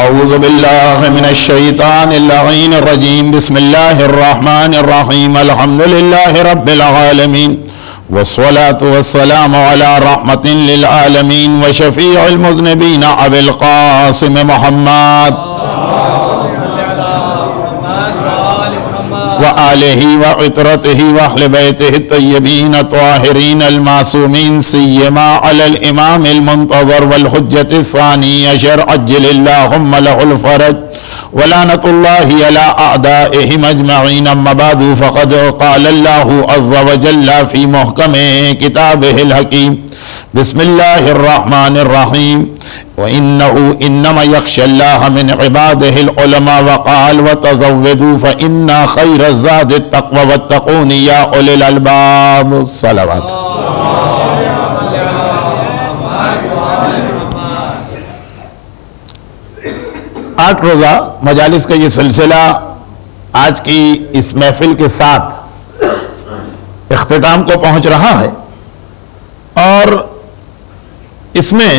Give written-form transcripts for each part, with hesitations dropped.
اعوذ باللہ من الشیطان اللعین الرجیم بسم اللہ الرحمن الرحیم الحمدللہ رب العالمین والصلاة والسلام علی رحمت للعالمین وشفیع المذنبین ابی القاسم محمد وآلہ وعطرتہ واہل بیتہ الطیبین الطاہرین المعصومین سیما علی الامام المنتظر والحجة الثانی عشر عجل اللہم لہ الفرج ولعنت اللہ علی اعدائہم اجمعین اما بعد فقد قال اللہ عز وجل فی محکم کتابہ الحکیم بسم اللہ الرحمن الرحیم وَإِنَّهُ إِنَّمَا يَخْشَى اللَّهَ مِنْ عِبَادِهِ الْعُلَمَاءُ وَقَالَ وَتَزَوَّدُوا فَإِنَّ خَيْرَ الزَّادِ التَّقْوَى وَاتَّقُونِ يَا أُولِي الْأَلْبَابِ صلوات۔ 8 روزہ مجالس کا یہ سلسلہ آج کی اس محفل کے ساتھ اختتام کو پہنچ رہا ہے، اور اس میں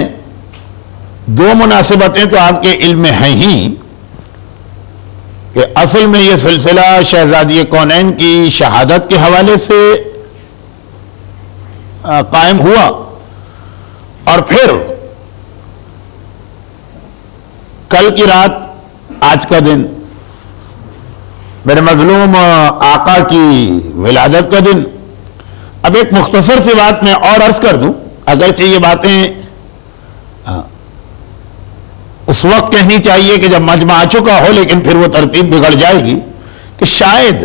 2 مناسبتیں تو آپ کے علم میں ہیں ہی کہ اصل میں یہ سلسلہ شہزادی کونین کی شہادت کے حوالے سے قائم ہوا، اور پھر کل کی رات آج کا دن میرے مظلوم آقا کی ولادت کا دن۔ اب ایک مختصر سی بات میں اور عرض کر دوں، اگرچہ یہ باتیں اس وقت کہنی چاہیے کہ جب مجمع آ چکا ہو، لیکن پھر وہ ترتیب بگڑ جائے گی کہ شاید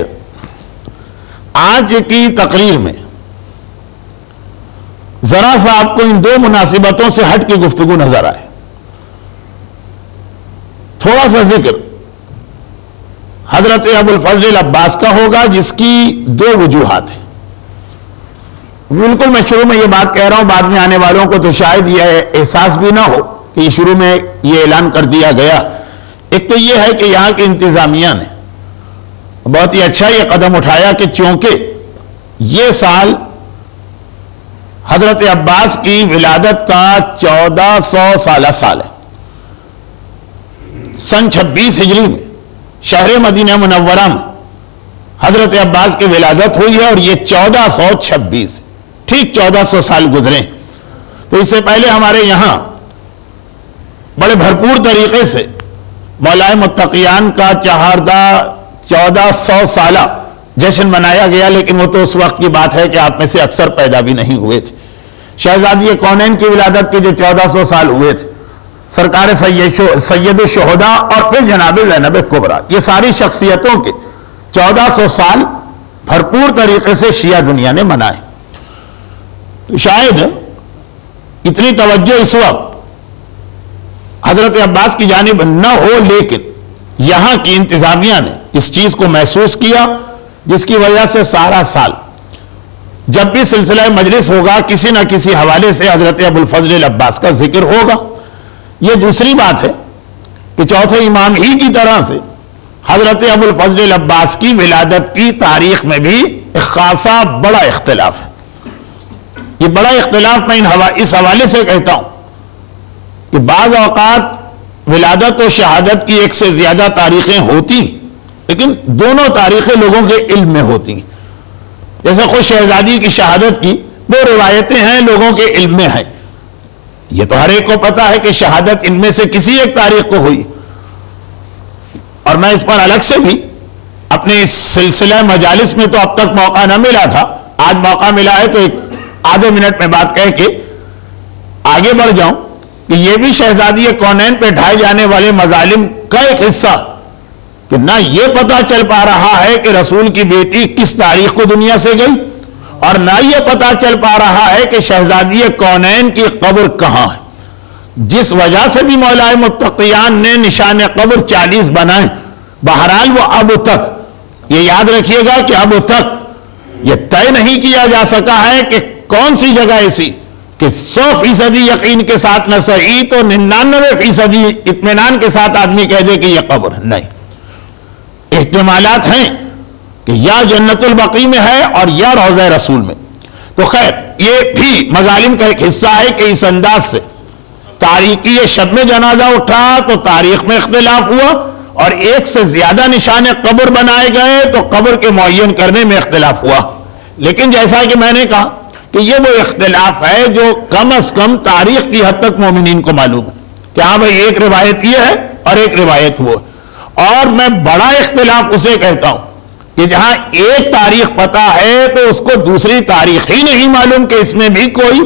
آج کی تقریر میں ذرا سا آپ کو ان 2 مناسبتوں سے ہٹ کی گفتگو نظر آئے۔ تھوڑا سا ذکر حضرت ابو الفضل عباس کا ہوگا، جس کی 2 وجوہات ہیں۔ بالکل میں شروع میں یہ بات کہہ رہا ہوں، بعد میں آنے والوں کو تو شاید یہ احساس بھی نہ ہو کہ یہ شروع میں یہ اعلان کر دیا گیا۔ ایک تو یہ ہے کہ یہاں کی انتظامیہ نے بہت ہی اچھا یہ قدم اٹھایا کہ چونکہ یہ سال حضرت عباس کی ولادت کا 1400 سالہ سال ہے، سن 26 ہجری میں شہر مدینہ منورہ میں حضرت عباس کی ولادت ہوئی ہے، اور یہ 1426 ٹھیک 1400 سال گزرے۔ تو اس سے پہلے ہمارے یہاں بڑے بھرپور طریقے سے مولائے متقیان کا 1400 سالہ جشن منایا گیا، لیکن وہ تو اس وقت کی بات ہے کہ آپ میں سے اکثر پیدا بھی نہیں ہوئے تھے۔ شہزادی کونین کی ولادت کے جو 1400 سال ہوئے تھے، سرکار سید الشہداء اور پھر جناب زینب کبریٰ، یہ ساری شخصیتوں کے 1400 سال بھرپور طریقے سے شیعہ دنیا نے منائے۔ تو شاید اتنی توجہ اس وقت حضرت عباس کی جانب نہ ہو، لیکن یہاں کی انتظامیہ نے اس چیز کو محسوس کیا، جس کی وجہ سے سارا سال جب بھی سلسلہ مجلس ہوگا کسی نہ کسی حوالے سے حضرت ابو الفضل عباس کا ذکر ہوگا۔ یہ دوسری بات ہے کہ چوتھے امام ہی کی طرح سے حضرت ابو الفضل عباس کی ولادت کی تاریخ میں بھی ایک خاصا بڑا اختلاف ہے۔ یہ بڑا اختلاف میں اس حوالے سے کہتا ہوں کہ بعض اوقات ولادت و شہادت کی 1 سے زیادہ تاریخیں ہوتی، لیکن دونوں تاریخیں لوگوں کے علم میں ہوتی ہیں۔ جیسے خود شہزادی کی شہادت کی 2 روایتیں ہیں، لوگوں کے علم میں ہیں، یہ تو ہر ایک کو پتا ہے کہ شہادت ان میں سے کسی ایک تاریخ کو ہوئی۔ اور میں اس پر الگ سے بھی اپنے اس سلسلہ مجالس میں تو اب تک موقع نہ ملا تھا، آج موقع ملا ہے تو ایک آدھے منٹ میں بات کہہ کے آگے بڑھ جاؤں کہ یہ بھی شہزادی کونین پہ ڈھائے جانے والے مظالم کا ایک حصہ کہ نہ یہ پتا چل پا رہا ہے کہ رسول کی بیٹی کس تاریخ کو دنیا سے گئی، اور نہ یہ پتا چل پا رہا ہے کہ شہزادی کونین کی قبر کہاں ہے، جس وجہ سے بھی مولائے متقیان نے نشان قبر 40 بنائے۔ بہرحال وہ اب تک یہ یاد رکھیے گا کہ اب تک یہ طے نہیں کیا جا سکا ہے کہ کون سی جگہ ایسی کہ 100% یقین کے ساتھ نہ صحیح تو 99% اطمینان کے ساتھ آدمی کہہ دے کہ یہ قبر ہے۔ نہیں، احتمالات ہیں کہ یا جنت البقیع میں ہے اور یا روضہ رسول میں۔ تو خیر یہ بھی مظالم کا ایک حصہ ہے کہ اس انداز سے تاریخی شب میں جنازہ اٹھا تو تاریخ میں اختلاف ہوا، اور ایک سے زیادہ نشان قبر بنائے گئے تو قبر کے معین کرنے میں اختلاف ہوا۔ لیکن جیسا کہ میں نے کہا کہ یہ وہ اختلاف ہے جو کم از کم تاریخ کی حد تک مومنین کو معلوم ہے کہ ہاں بھائی ایک روایت یہ ہے اور ایک روایت وہ ہے۔ اور میں بڑا اختلاف اسے کہتا ہوں کہ جہاں ایک تاریخ پتہ ہے تو اس کو دوسری تاریخ ہی نہیں معلوم کہ اس میں بھی کوئی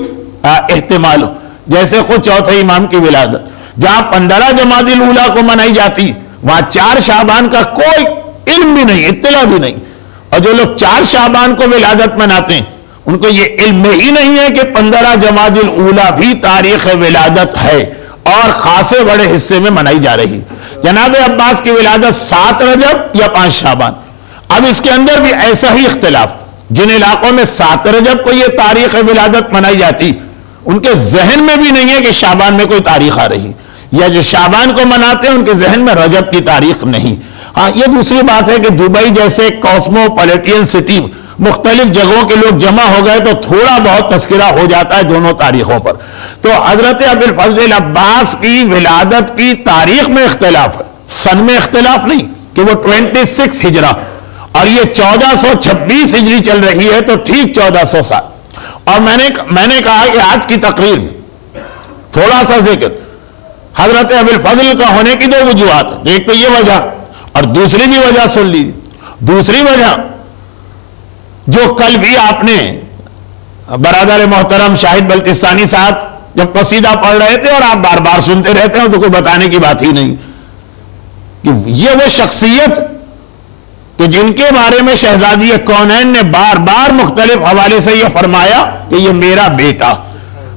احتمال ہو، جیسے خود چوتھے امام کی ولادت جہاں 15 جمادی الاولیٰ کو منائی جاتی، وہاں 4 شعبان کا کوئی علم بھی نہیں، اطلاع بھی نہیں، اور جو لوگ 4 شعبان کو ولادت مناتے ہیں ان کو یہ علم ہی نہیں ہے کہ 15 جمادی الاولیٰ بھی تاریخ ولادت ہے اور خاصے بڑے حصے میں منائی جا رہی۔ جناب عباس کی ولادت 7 رجب یا 5 شعبان، اب اس کے اندر بھی ایسا ہی اختلاف، جن علاقوں میں 7 رجب کو یہ تاریخ ولادت منائی جاتی ان کے ذہن میں بھی نہیں ہے کہ شعبان میں کوئی تاریخ آ رہی، یا جو شعبان کو مناتے ہیں ان کے ذہن میں رجب کی تاریخ نہیں۔ ہاں یہ دوسری بات ہے کہ دبئی جیسے کاسموپولیٹین سٹی مختلف جگہوں کے لوگ جمع ہو گئے تو تھوڑا بہت تذکرہ ہو جاتا ہے دونوں تاریخوں پر۔ تو حضرت ابوالفضل عباس کی ولادت کی تاریخ میں اختلاف ہے، سن میں اختلاف نہیں کہ وہ 26 ہجرہ اور یہ 1426 ہجری چل رہی ہے تو ٹھیک 1400 سال۔ اور میں نے کہا کہ آج کی تقریر میں تھوڑا سا ذکر حضرت ابوالفضل کا ہونے کی 2 وجوہات ہیں، ایک تو یہ وجہ اور دوسری بھی وجہ سن لیجیے۔ دوسری وجہ جو کل بھی آپ نے برادر محترم شاہد بلتستانی صاحب جب قصیدہ پڑھ رہے تھے اور آپ بار بار سنتے رہتے ہیں تو کوئی بتانے کی بات ہی نہیں کہ یہ وہ شخصیت کہ جن کے بارے میں شہزادی کونین نے بار بار مختلف حوالے سے یہ فرمایا کہ یہ میرا بیٹا،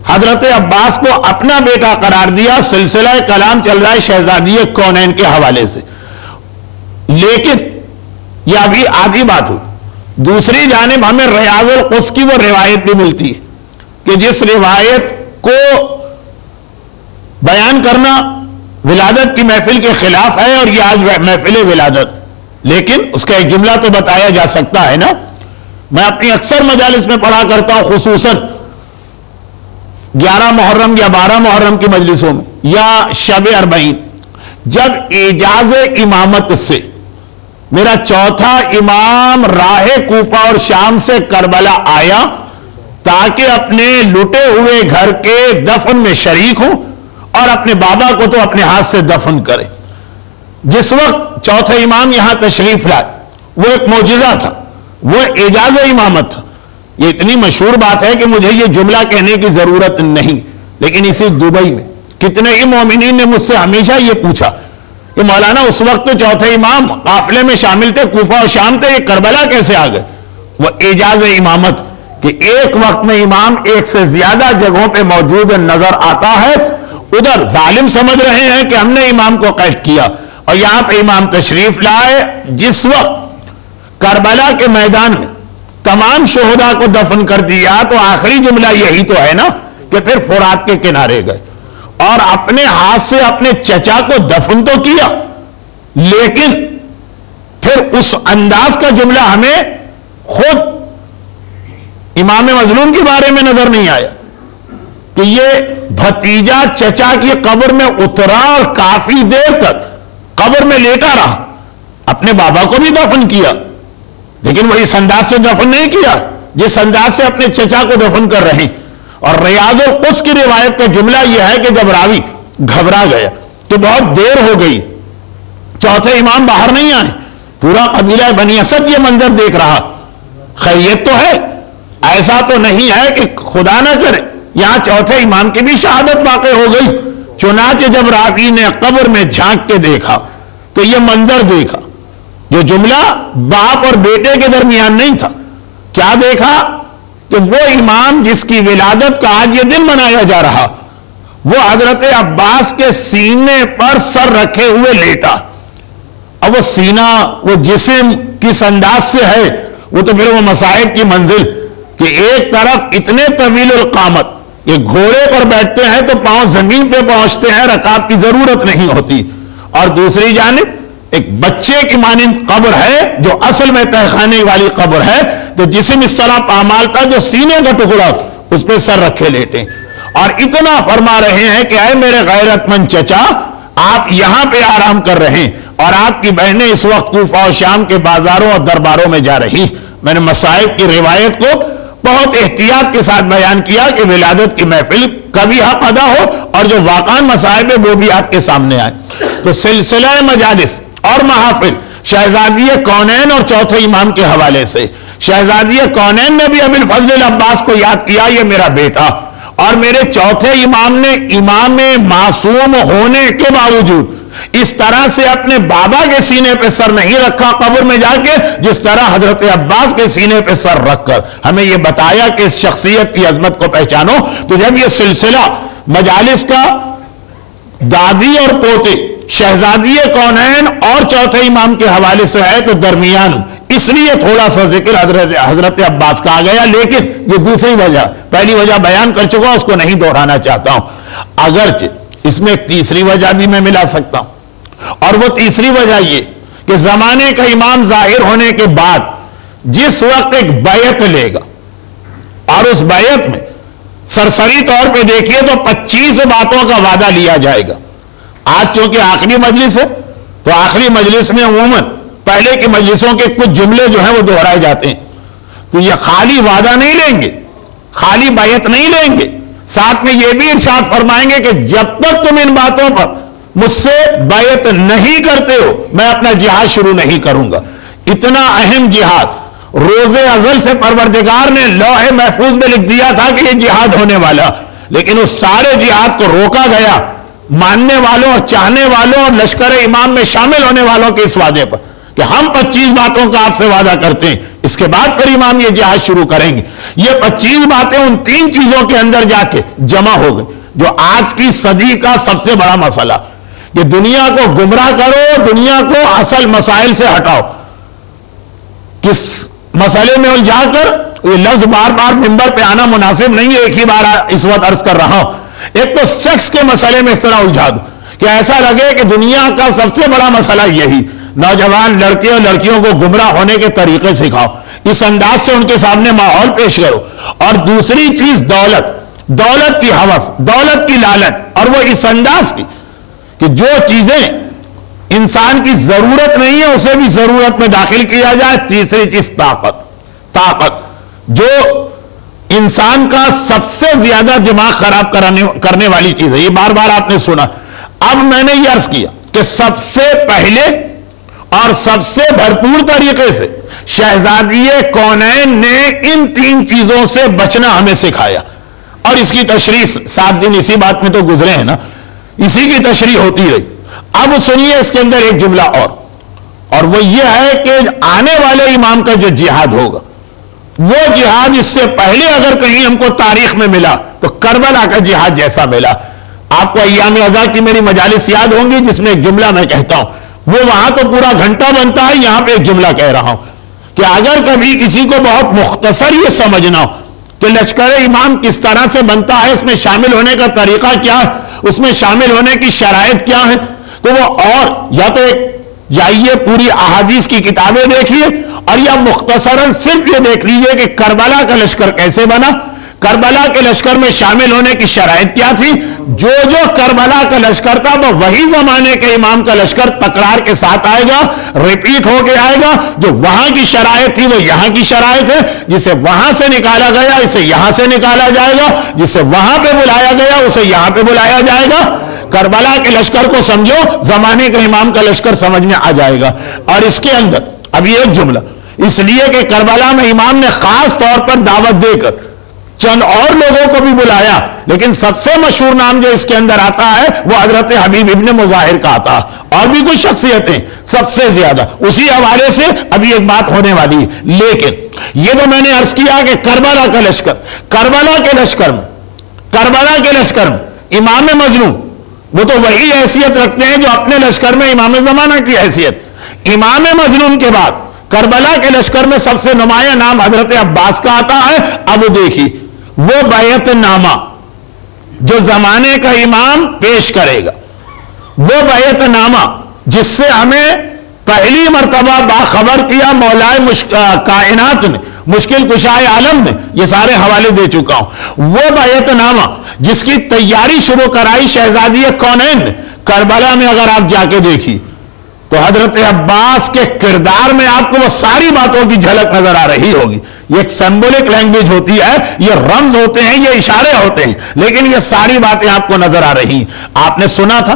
حضرت عباس کو اپنا بیٹا قرار دیا، سلسلہ کلام چل رہا ہے شہزادی کونین کے حوالے سے۔ لیکن یہ ابھی آدھی بات ہوئی، دوسری جانب ہمیں ریاض القدس کی وہ روایت بھی ملتی ہے کہ جس روایت کو بیان کرنا ولادت کی محفل کے خلاف ہے اور یہ آج محفل ولادت، لیکن اس کا ایک جملہ تو بتایا جا سکتا ہے نا۔ میں اپنی اکثر مجالس میں پڑھا کرتا ہوں، خصوصاً 11 محرم یا 12 محرم کی مجلسوں میں یا شب 40، جب اعجاز امامت سے میرا چوتھا امام راہ کوفہ اور شام سے کربلا آیا تاکہ اپنے لٹے ہوئے گھر کے دفن میں شریک ہوں اور اپنے بابا کو تو اپنے ہاتھ سے دفن کرے، جس وقت چوتھا امام یہاں تشریف لائے وہ ایک معجزہ تھا، وہ اعجاز امامت تھا۔ یہ اتنی مشہور بات ہے کہ مجھے یہ جملہ کہنے کی ضرورت نہیں، لیکن اسی دبئی میں کتنے ہی مومنین نے مجھ سے ہمیشہ یہ پوچھا کہ مولانا اس وقت تو چوتھے امام قافلے میں شامل تھے، کوفہ اور شام تھے، یہ کربلا کیسے آ گئے؟ وہ اعجاز امامت کہ ایک وقت میں امام ایک سے زیادہ جگہوں پہ موجود نظر آتا ہے، ادھر ظالم سمجھ رہے ہیں کہ ہم نے امام کو قید کیا اور یہاں پہ امام تشریف لائے جس وقت کربلا کے میدان میں تمام شہداء کو دفن کر دیا، تو آخری جملہ یہی تو ہے نا کہ پھر فرات کے کنارے گئے اور اپنے ہاتھ سے اپنے چچا کو دفن تو کیا، لیکن پھر اس انداز کا جملہ ہمیں خود امام مظلوم کے بارے میں نظر نہیں آیا کہ یہ بھتیجا چچا کی قبر میں اترا اور کافی دیر تک قبر میں لیٹا رہا، اپنے بابا کو بھی دفن کیا، لیکن وہ اس انداز سے دفن نہیں کیا جس انداز سے اپنے چچا کو دفن کر رہے ہیں۔ اور ریاض القدس کی روایت کا جملہ یہ ہے کہ جب راوی گھبرا گیا کہ بہت دیر ہو گئی، چوتھے امام باہر نہیں آئے، پورا قبیلہ بنی اسد یہ منظر دیکھ رہا، خیریت تو ہے، ایسا تو نہیں ہے کہ خدا نہ کرے یہاں چوتھے امام کی بھی شہادت واقع ہو گئی۔ چنانچہ جب راوی نے قبر میں جھانک کے دیکھا تو یہ منظر دیکھا، جو جملہ باپ اور بیٹے کے درمیان نہیں تھا، کیا دیکھا کہ وہ امام جس کی ولادت کا آج یہ دن منایا جا رہا، وہ حضرت عباس کے سینے پر سر رکھے ہوئے لیٹا۔ اب وہ سینہ وہ جسم کس انداز سے ہے، وہ تو پھر وہ مصائب کی منزل کہ ایک طرف اتنے طویل القامت کہ گھوڑے پر بیٹھتے ہیں تو پاؤں زمین پہ پہنچتے ہیں، رکعت کی ضرورت نہیں ہوتی، اور دوسری جانب ایک بچے کی مانند قبر ہے جو اصل میں تہخانے والی قبر ہے، تو جسم اس طرح پامال تھا جو سینے کا ٹکڑا اس پہ سر رکھے لیٹے، اور اتنا فرما رہے ہیں کہ اے میرے غیرت مند چچا، آپ یہاں پہ آرام کر رہے ہیں اور آپ کی بہنیں اس وقت کوفہ و شام کے بازاروں اور درباروں میں جا رہی۔ میں نے مصائب کی روایت کو بہت احتیاط کے ساتھ بیان کیا کہ ولادت کی محفل کبھی حق ادا ہو اور جو واقعاً مصائب ہے وہ بھی آپ کے سامنے آئے۔ تو سلسلہ مجالس اور محافل شہزادی کونین اور چوتھے امام کے حوالے سے، شہزادی کونین نے بھی ابی الفضل العباس کو یاد کیا، یہ میرا بیٹا، اور میرے چوتھے امام نے امام معصوم ہونے کے باوجود اس طرح سے اپنے بابا کے سینے پہ سر نہیں رکھا قبر میں جا کے، جس طرح حضرت عباس کے سینے پہ سر رکھ کر ہمیں یہ بتایا کہ اس شخصیت کی عظمت کو پہچانو۔ تو جب یہ سلسلہ مجالس کا دادی اور پوتے شہزادی کونین اور چوتھے امام کے حوالے سے ہے تو درمیان اس لیے تھوڑا سا ذکر حضرت عباس کا آ گیا، لیکن یہ دوسری وجہ، پہلی وجہ بیان کر چکا، اس کو نہیں دہرانا چاہتا ہوں۔ اگرچہ اس میں ایک تیسری وجہ بھی میں ملا سکتا ہوں، اور وہ تیسری وجہ یہ کہ زمانے کا امام ظاہر ہونے کے بعد جس وقت ایک بیعت لے گا اور اس بیعت میں سرسری طور پہ دیکھیے تو 25 باتوں کا وعدہ لیا جائے گا۔ آج چونکہ آخری مجلس ہے تو آخری مجلس میں عموماً پہلے کی مجلسوں کے کچھ جملے جو ہیں وہ دہرائے جاتے ہیں، تو یہ خالی وعدہ نہیں لیں گے، خالی بیعت نہیں لیں گے، ساتھ میں یہ بھی ارشاد فرمائیں گے کہ جب تک تم ان باتوں پر مجھ سے بیعت نہیں کرتے ہو میں اپنا جہاد شروع نہیں کروں گا۔ اتنا اہم جہاد روز ازل سے پروردگار نے لوح محفوظ میں لکھ دیا تھا کہ یہ جہاد ہونے والا، لیکن اس سارے جہاد کو روکا گیا ماننے والوں اور چاہنے والوں اور لشکر امام میں شامل ہونے والوں کے اس وعدے پر کہ ہم 25 باتوں کا آپ سے وعدہ کرتے ہیں، اس کے بعد پھر امام یہ جہاد شروع کریں گے۔ یہ 25 باتیں ان 3 چیزوں کے اندر جا کے جمع ہو گئی جو آج کی صدی کا سب سے بڑا مسئلہ کہ دنیا کو گمراہ کرو، دنیا کو اصل مسائل سے ہٹاؤ۔ کس مسئلے میں الجھا کر، یہ لفظ بار بار منبر پہ آنا مناسب نہیں ہے، ایک ہی بار اس وقت عرض کر رہا ہوں۔ ایک تو سیکس کے مسئلے میں اس طرح الجھا دو کہ ایسا لگے کہ دنیا کا سب سے بڑا مسئلہ یہی، نوجوان لڑکے اور لڑکیوں کو گمراہ ہونے کے طریقے سکھاؤ، اس انداز سے ان کے سامنے ماحول پیش کرو۔ اور دوسری چیز دولت کی ہوس، دولت کی لالچ، اور وہ اس انداز کی کہ جو چیزیں انسان کی ضرورت نہیں ہے اسے بھی ضرورت میں داخل کیا جائے۔ تیسری چیز طاقت جو انسان کا سب سے زیادہ دماغ خراب کرنے والی چیز ہے، یہ بار بار آپ نے سنا۔ اب میں نے یہ عرض کیا کہ سب سے پہلے اور سب سے بھرپور طریقے سے شہزادی کونین نے ان 3 چیزوں سے بچنا ہمیں سکھایا، اور اس کی تشریح 7 دن اسی بات میں تو گزرے ہیں نا، اسی کی تشریح ہوتی رہی۔ اب سنیے اس کے اندر ایک جملہ اور وہ یہ ہے کہ آنے والے امام کا جو جہاد ہوگا وہ جہاد اس سے پہلے اگر کہیں ہم کو تاریخ میں ملا تو کربلا کا جہاد جیسا ملا۔ آپ کو ایام ازا کی میری مجالس یاد ہوں گی جس میں ایک جملہ میں کہتا ہوں، وہ وہاں تو پورا گھنٹہ بنتا ہے، یہاں پہ ایک جملہ کہہ رہا ہوں کہ اگر کبھی کسی کو بہت مختصر یہ سمجھنا ہو کہ لشکر امام کس طرح سے بنتا ہے، اس میں شامل ہونے کا طریقہ کیا ہے، اس میں شامل ہونے کی شرائط کیا ہے، تو وہ اور یا تو ایک جائیے پوری احادیث کی کتابیں دیکھیے، اور یا مختصراً صرف یہ دیکھ لیجئے کہ کربلا کا لشکر کیسے بنا، کربلا کے لشکر میں شامل ہونے کی شرائط کیا تھی۔ جو کربلا کا لشکر تھا وہ وہی زمانے کے امام کا لشکر تکرار کے ساتھ آئے گا، ریپیٹ ہو کے آئے گا۔ جو وہاں کی شرائط تھی وہ یہاں کی شرائط ہے، جسے وہاں سے نکالا گیا اسے یہاں سے نکالا جائے گا، جسے وہاں پہ بلایا گیا اسے یہاں پہ بلایا جائے گا۔ کربلا کے لشکر کو سمجھو، زمانے کے امام کا لشکر سمجھ میں آ جائے گا۔ اور اس کے اندر ابھی ایک جملہ، اس لیے کہ کربلا میں امام نے خاص طور پر دعوت دے کر چند اور لوگوں کو بھی بلایا، لیکن سب سے مشہور نام جو اس کے اندر آتا ہے وہ حضرت حبیب ابن مظاہر کا آتا ہے، اور بھی کچھ شخصیتیں سب سے زیادہ اسی حوالے سے ابھی ایک بات ہونے والی ہے۔ لیکن یہ تو میں نے عرض کیا کہ کربلا کا لشکر، کربلا کے لشکر میں امام مظلوم وہ تو وہی حیثیت رکھتے ہیں جو اپنے لشکر میں امام زمانہ کی حیثیت۔ امام مظلوم کے بعد کربلا کے لشکر میں سب سے نمایاں نام حضرت عباس کا آتا ہے۔ اب دیکھیے وہ بیعت نامہ جو زمانے کا امام پیش کرے گا، وہ بیعت نامہ جس سے ہمیں پہلی مرتبہ باخبر کیا مولا کائنات نے مشکل کشائے عالم میں، یہ سارے حوالے دے چکا ہوں۔ وہ بیعت نامہ جس کی تیاری شروع کرائی شہزادی کونین نے، کربلا میں اگر آپ جا کے دیکھی تو حضرت عباس کے کردار میں آپ کو وہ ساری باتوں کی جھلک نظر آ رہی ہوگی۔ یہ ایک سمبولک لینگویج ہوتی ہے، یہ رمز ہوتے ہیں، یہ اشارے ہوتے ہیں، لیکن یہ ساری باتیں آپ کو نظر آ رہی ہیں۔ آپ نے سنا تھا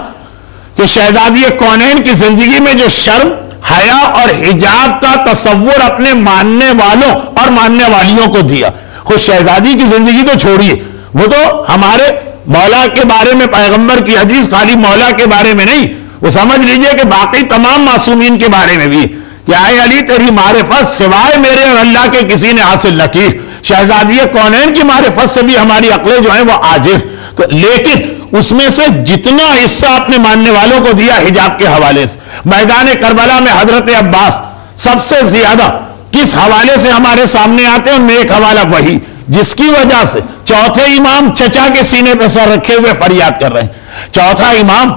کہ شہزادی کونین کی زندگی میں جو شرم، حیا اور حجاب کا تصور اپنے ماننے والوں اور ماننے والیوں کو دیا، خود شہزادی کی زندگی تو چھوڑیے، وہ تو ہمارے مولا کے بارے میں پیغمبر کی حدیث خالی مولا کے بارے میں نہیں، وہ سمجھ لیجئے کہ باقی تمام معصومین کے بارے میں بھی کہ اے علی تیری معرفت سوائے میرے اور اللہ کے کسی نے حاصل نہ کی۔ شہزادی کونین کی معرفت سے بھی ہماری عقلیں جو ہیں وہ عاجز، تو لیکن اس میں سے جتنا حصہ اپنے ماننے والوں کو دیا حجاب کے حوالے سے، میدان کربلا میں حضرت عباس سب سے زیادہ کس حوالے سے ہمارے سامنے آتے ہیں؟ ان میں ایک حوالہ وہی جس کی وجہ سے چوتھے امام چچا کے سینے پہ سر رکھے ہوئے فریاد کر رہے ہیں۔ چوتھا امام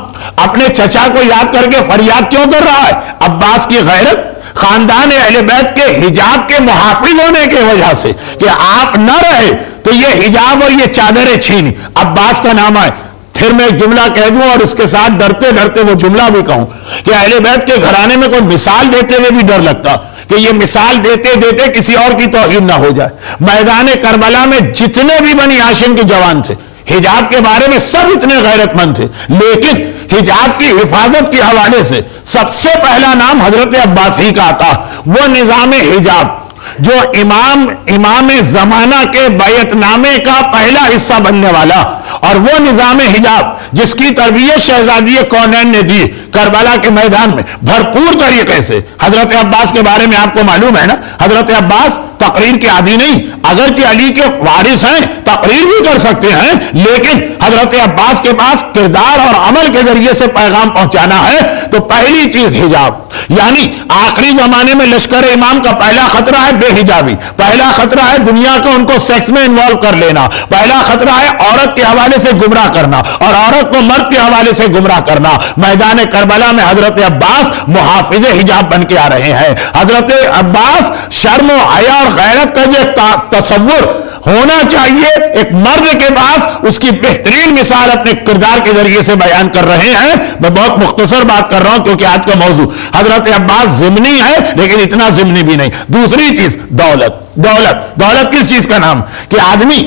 اپنے چچا کو یاد کر کے فریاد کیوں کر رہا ہے؟ عباس کی غیرت، خاندان اہل بیت کے حجاب کے محافظ ہونے کی وجہ سے کہ آپ نہ رہے تو یہ حجاب اور یہ چادریں چھینی۔ عباس کا نام آئے، پھر میں ایک جملہ کہہ دوں اور اس کے ساتھ ڈرتے ڈرتے وہ جملہ بھی کہوں کہ اہل بیت کے گھرانے میں کوئی مثال دیتے ہوئے بھی ڈر لگتا کہ یہ مثال دیتے دیتے کسی اور کی توہین نہ ہو جائے۔ میدان کربلا میں جتنے بھی بنی ہاشم کے جوان تھے حجاب کے بارے میں سب اتنے غیرت مند تھے، لیکن حجاب کی حفاظت کے حوالے سے سب سے پہلا نام حضرت عباس ہی کا آتا۔ وہ نظام حجاب جو امام زمانہ کے بیعت نامے کا پہلا حصہ بننے والا، اور وہ نظام حجاب جس کی تربیت شہزادی کونین نے دی کربلا کے میدان میں بھرپور طریقے سے۔ حضرت عباس کے بارے میں آپ کو معلوم ہے نا، حضرت عباس تقریر کے عادی نہیں، اگرچہ علی کے وارث ہیں، تقریر بھی کر سکتے ہیں، لیکن حضرت عباس کے پاس کردار اور عمل کے ذریعے سے پیغام پہنچانا ہے تو پہلی چیز حجاب، یعنی آخری زمانے میں لشکر امام کا پہلا خطرہ ہے بے حجابی، پہلا خطرہ ہے دنیا کو ان کو سیکس میں انوالو کر لینا، پہلا خطرہ ہے عورت کے حوالے سے گمراہ کرنا اور عورت کو مرد کے حوالے سے گمراہ کرنا۔ میدان کربلا میں حضرت عباس محافظ حجاب بن کے آ رہے ہیں۔ حضرت عباس شرم و حیا اور غیرت کا جو تصور ہونا چاہیے ایک مرد کے پاس، اس کی بہترین مثال اپنے کردار کے ذریعے سے بیان کر رہے ہیں۔ میں بہت مختصر بات کر رہا ہوں کیونکہ آج کا موضوع حضرت عباس ضمنی ہے، لیکن اتنا ضمنی بھی نہیں۔ دوسری چیز دولت کس چیز کا نام؟ کہ آدمی،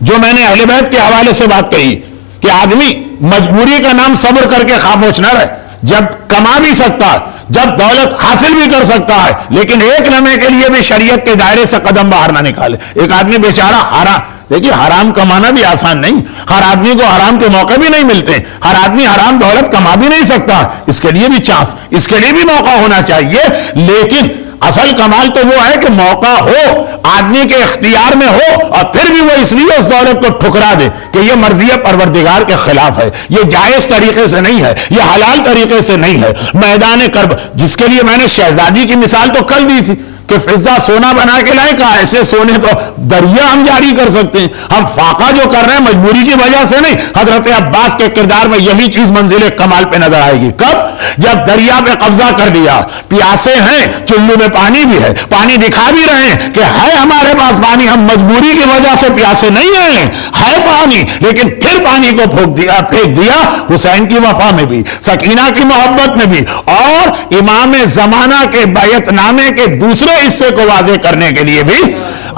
جو میں نے اہل بیت کے حوالے سے بات کہی کہ آدمی مجبوری کا نام صبر کر کے خاموش نہ رہے، جب کما بھی سکتا ہے، جب دولت حاصل بھی کر سکتا ہے، لیکن ایک لمحے کے لیے بھی شریعت کے دائرے سے قدم باہر نہ نکالے۔ ایک آدمی بیچارہ حرام، دیکھیے حرام کمانا بھی آسان نہیں، ہر آدمی کو حرام کے موقع بھی نہیں ملتے، ہر آدمی حرام دولت کما بھی نہیں سکتا، اس کے لیے بھی چانس، اس کے لیے بھی موقع ہونا چاہیے، لیکن اصل کمال تو وہ ہے کہ موقع ہو، آدمی کے اختیار میں ہو، اور پھر بھی وہ اس لیے اس دولت کو ٹھکرا دے کہ یہ مرضی پروردگار کے خلاف ہے، یہ جائز طریقے سے نہیں ہے، یہ حلال طریقے سے نہیں ہے۔ میدان کرب، جس کے لیے میں نے شہزادی کی مثال تو کل دی تھی کہ فضہ سونا بنا کے لائے، کہا ایسے سونے تو دریا ہم جاری کر سکتے ہیں، ہم فاقہ جو کر رہے ہیں مجبوری کی وجہ سے نہیں۔ حضرت عباس کے کردار میں یہی چیز منزل کمال پہ نظر آئے گی، کب؟ جب دریا پہ قبضہ کر لیا، پیاسے ہیں، چلو میں پانی بھی ہے، پانی دکھا بھی رہے ہیں کہ ہے ہمارے پاس پانی، ہم مجبوری کی وجہ سے پیاسے نہیں ہیں، ہے پانی، لیکن پھر پانی کو پھینک دیا۔ حسین کی وفا میں بھی، سکینہ کی محبت میں بھی، اور امام زمانہ کے بیعت نامے کے دوسرے حصے کو واضح کرنے کے لیے بھی،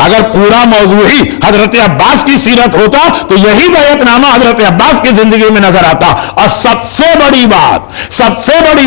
اگر پورا موضوع ہی حضرت عباس کی سیرت ہوتا تو یہی بیعت نامہ حضرت عباس کی زندگی میں نظر آتا۔ اور سب سے بڑی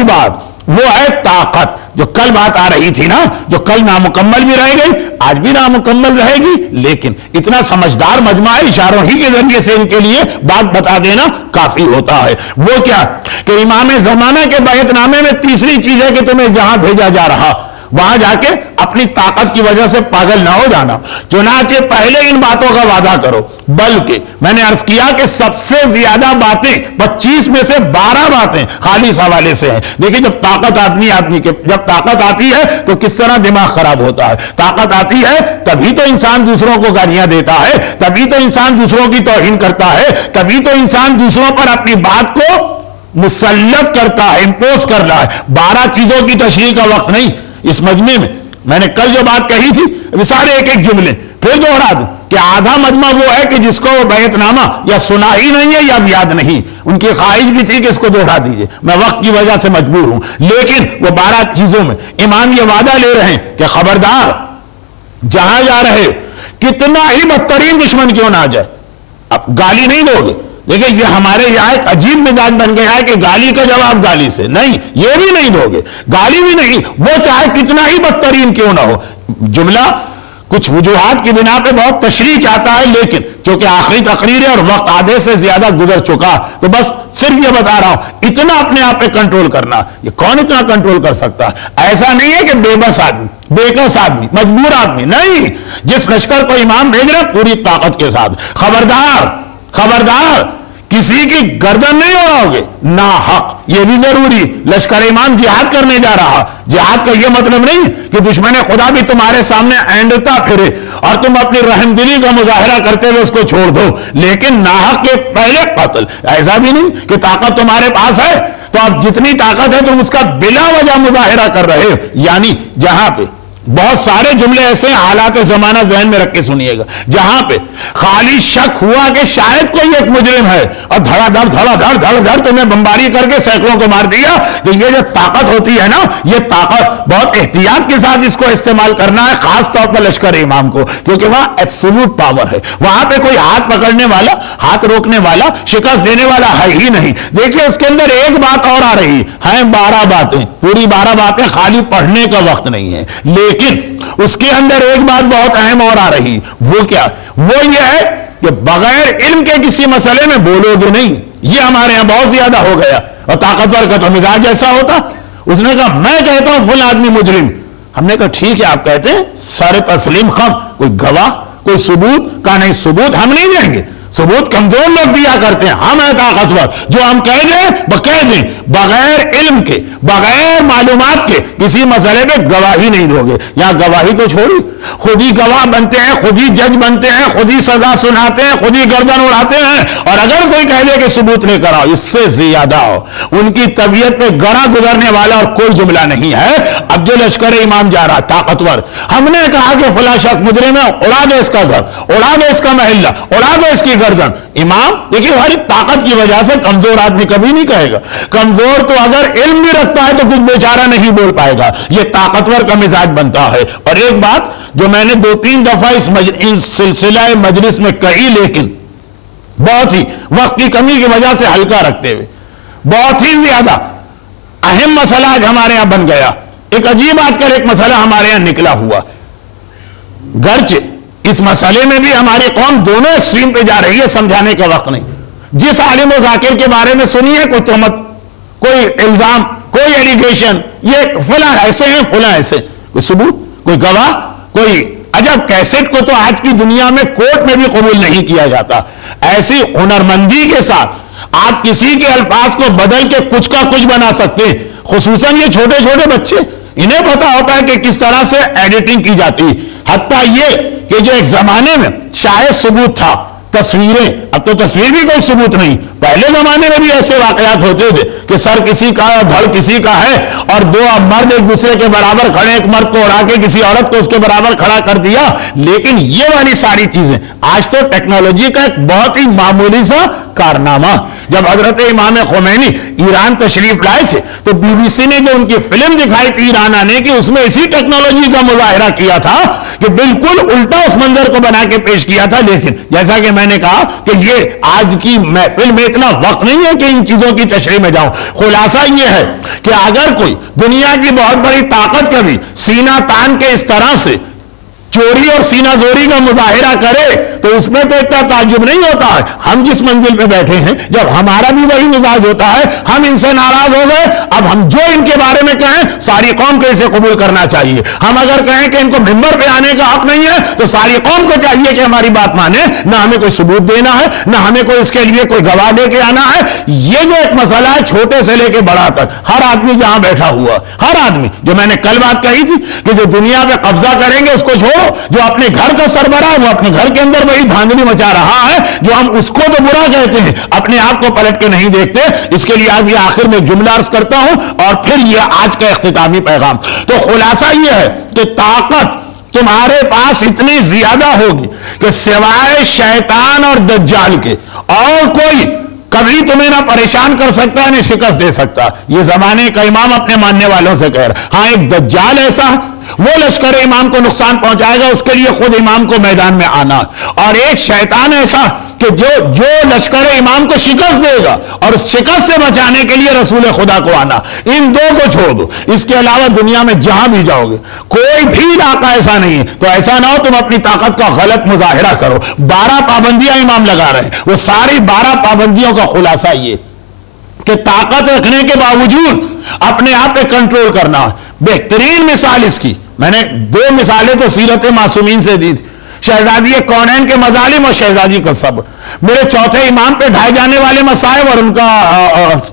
بات وہ ہے طاقت، جو کل بات آ رہی تھی نا، جو کل نامکمل بھی رہ گئی، آج بھی نامکمل رہے گی، لیکن اتنا سمجھدار مجمع ہے، اشاروں ہی کے ذریعے سے ان کے لیے بات بتا دینا کافی ہوتا ہے۔ وہ کیا کہ امام زمانہ کے بیعت نامے میں تیسری چیز ہے کہ تمہیں جہاں بھیجا جا رہا وہاں جا کے اپنی طاقت کی وجہ سے پاگل نہ ہو جانا، چنانچہ پہلے ان باتوں کا وعدہ کرو۔ بلکہ میں نے عرض کیا کہ سب سے زیادہ باتیں 25 میں سے 12 باتیں خالص حوالے سے ہیں۔ دیکھیں جب طاقت آدمی کے جب طاقت آتی ہے تو کس طرح دماغ خراب ہوتا ہے، طاقت آتی ہے تبھی تو انسان دوسروں کو گالیاں دیتا ہے، تبھی تو انسان دوسروں کی توہین کرتا ہے، تبھی تو انسان دوسروں پر اپنی بات کو مسلط کرتا ہے، امپوز کر رہا ہے۔ 12 چیزوں کی تشریح کا وقت نہیں اس مجمع میں، میں نے کل جو بات کہی تھی سارے ایک ایک جملے پھر دوہرا دوں کہ آدھا مجمع وہ ہے کہ جس کو وہ بیعت نامہ یا سنا ہی نہیں ہے یا یاد نہیں. ان کی خواہش بھی تھی کہ اس کو دوہرا دیجئے, میں وقت کی وجہ سے مجبور ہوں, لیکن وہ 12 چیزوں میں امام یہ وعدہ لے رہے ہیں کہ خبردار جہاں جا رہے کتنا ہی بدترین دشمن کیوں نہ آ جائے, اب گالی نہیں دو گے. دیکھیں یہ ہمارے یہاں ایک عجیب مزاج بن گیا ہے کہ گالی کا جواب گالی سے نہیں, یہ بھی نہیں دو گے, گالی بھی نہیں, وہ چاہے کتنا ہی بدترین کیوں نہ ہو. جملہ کچھ وجوہات کی بنا پہ بہت تشریح چاہتا ہے, لیکن چونکہ آخری تقریر ہے اور وقت آدھے سے زیادہ گزر چکا, تو بس صرف یہ بتا رہا ہوں اتنا اپنے آپ پہ کنٹرول کرنا. یہ کون اتنا کنٹرول کر سکتا ہے؟ ایسا نہیں ہے کہ بے بس آدمی, بےکس آدمی, مجبور آدمی نہیں. جس لشکر کو امام بھیج رہے پوری طاقت کے ساتھ, خبردار خبردار کسی کی گردن نہیں اڑاؤ گے نا حق. یہ بھی ضروری, لشکر امام جہاد کرنے جا رہا, جہاد کا یہ مطلب نہیں کہ دشمن خدا بھی تمہارے سامنے اینڈتا پھرے اور تم اپنی رحم دلی کا مظاہرہ کرتے ہوئے اس کو چھوڑ دو, لیکن ناحق کے پہلے قتل. ایسا بھی نہیں کہ طاقت تمہارے پاس ہے تو اب جتنی طاقت ہے تم اس کا بلا وجہ مظاہرہ کر رہے ہو. یعنی جہاں پہ بہت سارے جملے ایسے حالات زمانہ ذہن میں رکھ کے سنیے گا, جہاں پہ خالی شک ہوا کہ شاید کوئی ایک مجرم ہے اور دھڑا دھڑ تمہیں بمباری کر کے سینکڑوں کو مار دیا, تو یہ جو طاقت ہوتی ہے نا, یہ طاقت بہت احتیاط کے ساتھ اس کو استعمال کرنا ہے, خاص طور پر لشکر امام کو, کیونکہ وہاں ایبسولوٹ پاور ہے. وہاں پہ کوئی ہاتھ پکڑنے والا, ہاتھ روکنے والا, شکست دینے والا ہے ہی نہیں. دیکھیے اس کے اندر ایک بات اور آ رہی ہے, 12 باتیں, پوری 12 باتیں خالی پڑھنے کا وقت نہیں ہے, لیکن اس کے اندر ایک بات بہت اہم اور آ رہی. وہ کیا؟ وہ یہ ہے کہ بغیر علم کے کسی مسئلے میں بولو گے نہیں. یہ ہمارے ہاں بہت زیادہ ہو گیا, اور طاقتور کا تو مزاج ایسا ہوتا. اس نے کہا میں کہتا ہوں فلاں آدمی مجرم. ہم نے کہا ٹھیک ہے آپ کہتے ہیں, سارے تسلیم خم, کوئی گواہ, کوئی ثبوت؟ کہا نہیں ثبوت ہم نہیں دیں گے, ثبوت کمزور لوگ دیا کرتے ہیں, ہم ہیں طاقتور, جو ہم کہہ دیں وہ کہہ دیں. بغیر علم کے, بغیر معلومات کے کسی مسئلے پہ گواہی نہیں دو گے. یہاں گواہی تو چھوڑی, خود ہی گواہ بنتے ہیں, خود ہی جج بنتے ہیں, خود ہی سزا سناتے ہیں, خود ہی گردن اڑاتے ہیں, اور اگر کوئی کہہ دے کہ ثبوت لے کر آؤ, اس سے زیادہ ہو ان کی طبیعت پہ گرا گزرنے والا اور کوئی جملہ نہیں ہے. اب جو لشکر امام جا رہا طاقتور, ہم نے کہا کہ فلاں شخص مجرم ہے, اڑا دے اس کا گھر, اڑا دے اس کا محلہ, اڑا دے اس کی گردن. امام دیکھیے ہماری طاقت کی وجہ سے کمزور آدمی کبھی نہیں کہے گا. کمزور تو اگر علم بھی رکھتا ہے تو کچھ بیچارہ نہیں بول پائے گا. یہ طاقتور کا مزاج بنتا ہے. اور ایک بات جو میں نے 2-3 دفعہ اس سلسلہ مجلس میں کہی, لیکن بہت ہی وقت کی کمی کی وجہ سے ہلکا رکھتے ہوئے, بہت ہی زیادہ اہم مسئلہ آج ہمارے یہاں بن گیا. ایک عجیب آج کل ایک مسئلہ ہمارے یہاں نکلا ہوا, گرچہ اس مسئلے میں بھی ہماری قوم دونوں ایکسٹریم پہ جا رہی ہے, سمجھانے کا وقت نہیں. جس عالم و ذاکر کے بارے میں سنیے کوئی تہمت, کوئی الزام, کوئی ایلیگیشن, یہ فلاں ایسے ہیں, فلاں ایسے, کوئی ثبوت, کوئی گواہ, کوئی عجب کیسٹ کو تو آج کی دنیا میں کورٹ میں بھی قبول نہیں کیا جاتا. ایسی ہنرمندی کے ساتھ آپ کسی کے الفاظ کو بدل کے کچھ کا کچھ بنا سکتے ہیں. خصوصاً یہ چھوٹے چھوٹے بچے, انہیں پتا ہوتا ہے کہ کس طرح سے ایڈیٹنگ کی جاتی. حتیٰ یہ کہ جو ایک زمانے میں شاید ثبوت تھا, تصویریں, اب تو تصویر بھی کوئی ثبوت نہیں. پہلے زمانے میں بھی ایسے واقعات ہوتے تھے کہ سر کسی کا ہے, دھڑ کسی کا ہے, اور 2 مرد ایک دوسرے کے برابر کھڑے, ایک مرد کو اڑا کے کسی عورت کو اس کے برابر کھڑا کر دیا. لیکن یہ والی ساری چیزیں آج تو ٹیکنالوجی کا ایک بہت ہی معمولی سا کارنامہ. جب حضرت امام خمینی ایران تشریف لائے تھے تو BBC نے جو ان کی فلم دکھائی تھی ایران آنے کی, اس میں اسی ٹیکنالوجی کا مظاہرہ کیا تھا کہ بالکل الٹا اس منظر کو بنا کے پیش کیا تھا. لیکن جیسا کہ میں نے کہا کہ یہ آج کی محفل میں اتنا وقت نہیں ہے کہ ان چیزوں کی تشریح میں جاؤں. خلاصہ یہ ہے کہ اگر کوئی دنیا کی بہت بڑی طاقت کا بھی سینہ تان کے اس طرح سے چوری اور سینہ زوری کا مظاہرہ کرے تو اس میں تو اتنا تعجب نہیں ہوتا ہے. ہم جس منزل پہ بیٹھے ہیں, جب ہمارا بھی وہی مزاج ہوتا ہے, ہم ان سے ناراض ہو گئے, اب ہم جو ان کے بارے میں کہیں ساری قوم کو اسے قبول کرنا چاہیے. ہم اگر کہیں کہ ان کو منبر پہ آنے کا حق نہیں ہے تو ساری قوم کو چاہیے کہ ہماری بات مانے. نہ ہمیں کوئی ثبوت دینا ہے, نہ ہمیں کوئی اس کے لیے کوئی گواہ لے کے آنا ہے. یہ جو ایک مسئلہ ہے چھوٹے سے لے کے بڑا تک, ہر آدمی جہاں بیٹھا ہوا, ہر آدمی, جو میں نے کل بات کہی تھی کہ جو دنیا پہ قبضہ کریں گے اس کو چھوڑو, جو اپنے گھر کا سربراہ ہے وہ اپنے گھر کے اندر وہی دھاندلی مچا رہا ہے جو ہم اس کو تو برا کہتے ہیں، اپنے آپ کو پلٹ کے نہیں دیکھتے۔ اس کے لیے آج یہ آخر میں جملہ عرض کرتا ہوں اور پھر یہ آج کا اختتامی پیغام۔ تو خلاصہ یہ ہے کہ طاقت تمہارے پاس اتنی زیادہ ہوگی کہ سوائے شیطان اور دجال کے اور کوئی کبھی تمہیں نہ پریشان کر سکتا ہے نہ شکست دے سکتا۔ یہ زمانے کا امام اپنے ماننے والوں سے کہہ رہا، ہاں ایک دجال ایسا وہ لشکر امام کو نقصان پہنچائے گا، اس کے لیے خود امام کو میدان میں آنا، اور ایک شیطان ایسا کہ جو لشکر امام کو شکست دے گا اور اس شکست سے بچانے کے لیے رسول خدا کو آنا۔ ان دو کو چھوڑ دو، اس کے علاوہ دنیا میں جہاں بھی جاؤ گے کوئی بھی علاقہ ایسا نہیں ہے تو ایسا نہ ہو تم اپنی طاقت کا غلط مظاہرہ کرو۔ 12 پابندیاں امام لگا رہے ہیں، وہ ساری 12 پابندیوں کا خلاصہ یہ کہ طاقت رکھنے کے باوجود اپنے آپ پہ کنٹرول کرنا ہے۔ بہترین مثال اس کی میں نے 2 مثالیں تو سیرت معصومین سے دی تھی، شہزادی کونین کے مظالم اور شہزادی کا صبر۔ میرے چوتھے امام پہ ڈھائے جانے والے مصائب اور ان کا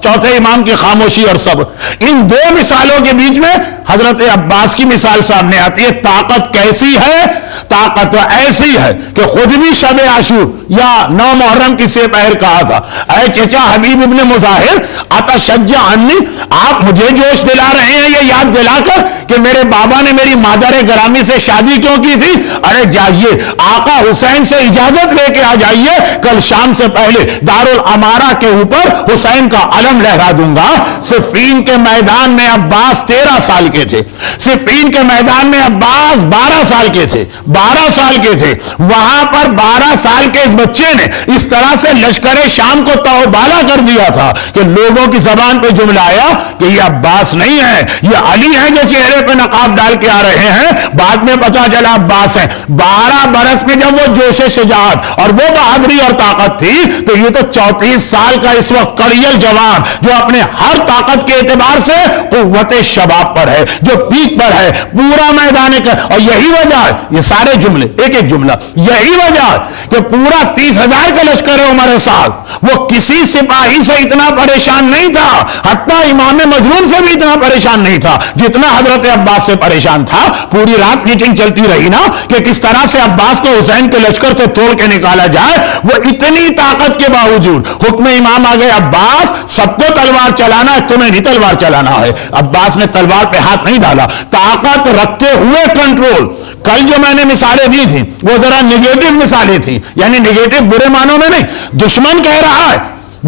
چوتھے امام کی خاموشی اور صبر، ان 2 مثالوں کے بیچ میں حضرت عباس کی مثال سامنے آتی ہے۔ طاقت کیسی ہے؟ طاقت ایسی ہے کہ خود بھی شب عاشور یا 9 محرم کی سے پہر کہا تھا، اے چچا حبیب ابن مظاہر اتشجع عنی، آپ مجھے جوش دلا رہے ہیں یہ یاد دلا کر کہ میرے بابا نے میری مادر گرامی سے شادی کیوں کی تھی؟ ارے جائیے آقا حسین سے اجازت لے کے آ جائیے، کل شام سے پہلے دارالعمارہ کے اوپر حسین کا علم لہرا دوں گا۔ صفین کے میدان میں عباس 13 سال کے تھے، صفین کے میدان میں عباس 12 سال کے تھے، 12 سال کے تھے۔ وہاں پر 12 سال کے اس بچے نے اس طرح سے لشکر شام کو توبالا کر دیا تھا کہ لوگوں کی زبان پہ جملہ آیا کہ یہ عباس نہیں ہے، یہ علی ہے جو چہرے پہ نقاب ڈال کے آ رہے ہیں۔ بعد میں پتا چلا عباس ہے۔ 12 برس میں جب وہ جوش شجاعت اور وہ بہادری اور طاقت تھی تو یہ تو 34 سال کا اس وقت کڑیل جوان جو اپنے ہر طاقت کے اعتبار سے قوت شباب پر ہے، جو پیک پر ہے، پورا میدان کا۔ اور یہی وجہ ہے یہ سارے جملے ایک ایک جملہ، یہی وجہ ہے کہ پورا 30,000 کا لشکر ہے عمر سعد، وہ کسی سپاہی سے اتنا پریشان نہیں تھا، حتیٰ امام مظلوم سے بھی اتنا پریشان نہیں تھا جتنا حضرت عباس سے پریشان تھا۔ پوری رات میٹنگ چلتی رہی نا کہ کس طرح سے عباس کو حسین کے لشکر سے توڑ کے نکالا جائے۔ وہ اتنی طاقت کے باوجود حکم امام آ گئے، عباس سب کو تلوار چلانا ہے، تمہیں نہیں تلوار چلانا ہے۔ عباس نے تلوار پہ ہاتھ نہیں ڈالا، طاقت رکھتے ہوئے کنٹرول۔ کل جو میں نے مثالیں دی تھی وہ ذرا نیگیٹو مثالیں تھیں، یعنی نیگیٹو برے معنوں میں نہیں، دشمن کہہ رہا ہے،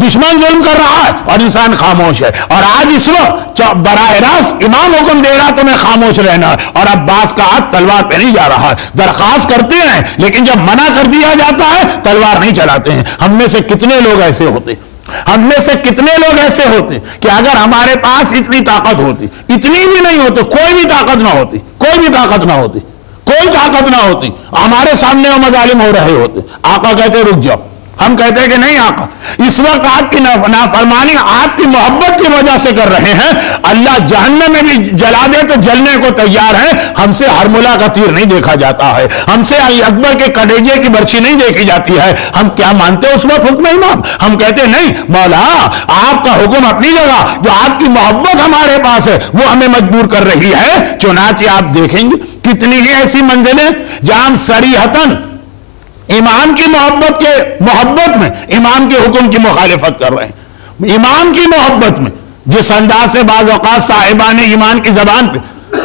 دشمن ظلم کر رہا ہے اور انسان خاموش ہے۔ اور آج اس وقت براہ راست امام حکم دے رہا تمہیں خاموش رہنا ہے، اور عباس کا ہاتھ تلوار پہ نہیں جا رہا ہے۔ درخواست کرتے ہیں لیکن جب منع کر دیا جاتا ہے تلوار نہیں چلاتے ہیں۔ ہم میں سے کتنے لوگ ایسے ہوتے، ہم میں سے کتنے لوگ ایسے ہوتے کہ اگر ہمارے پاس اتنی طاقت ہوتی، اتنی بھی نہیں ہوتی، کوئی بھی طاقت نہ ہوتی، کوئی بھی طاقت نہ ہوتی، کوئی طاقت نہ ہوتی، ہمارے سامنے وہ مظالم ہو رہے ہوتے، آقا کہتے رک جاؤ، ہم کہتے ہیں کہ نہیں آقا اس وقت آپ کی نافرمانی آپ کی محبت کی وجہ سے کر رہے ہیں، اللہ جہنم میں بھی جلا دے تو جلنے کو تیار ہے، ہم سے ہرملا کا تیر نہیں دیکھا جاتا ہے، ہم سے علی اکبر کے کلیجے کی برچھی نہیں دیکھی جاتی ہے۔ ہم کیا مانتے اس وقت حکم امام؟ ہم کہتے ہیں نہیں مولا آپ کا حکم اپنی جگہ، جو آپ کی محبت ہمارے پاس ہے وہ ہمیں مجبور کر رہی ہے۔ چنانچہ آپ دیکھیں گے کتنی ہی ایسی منزلیں جہاں ہم صریحتاً امام کی محبت میں امام کے حکم کی مخالفت کر رہے ہیں، امام کی محبت میں جس انداز سے بعض اوقات صاحبان ایمان کی زبان پہ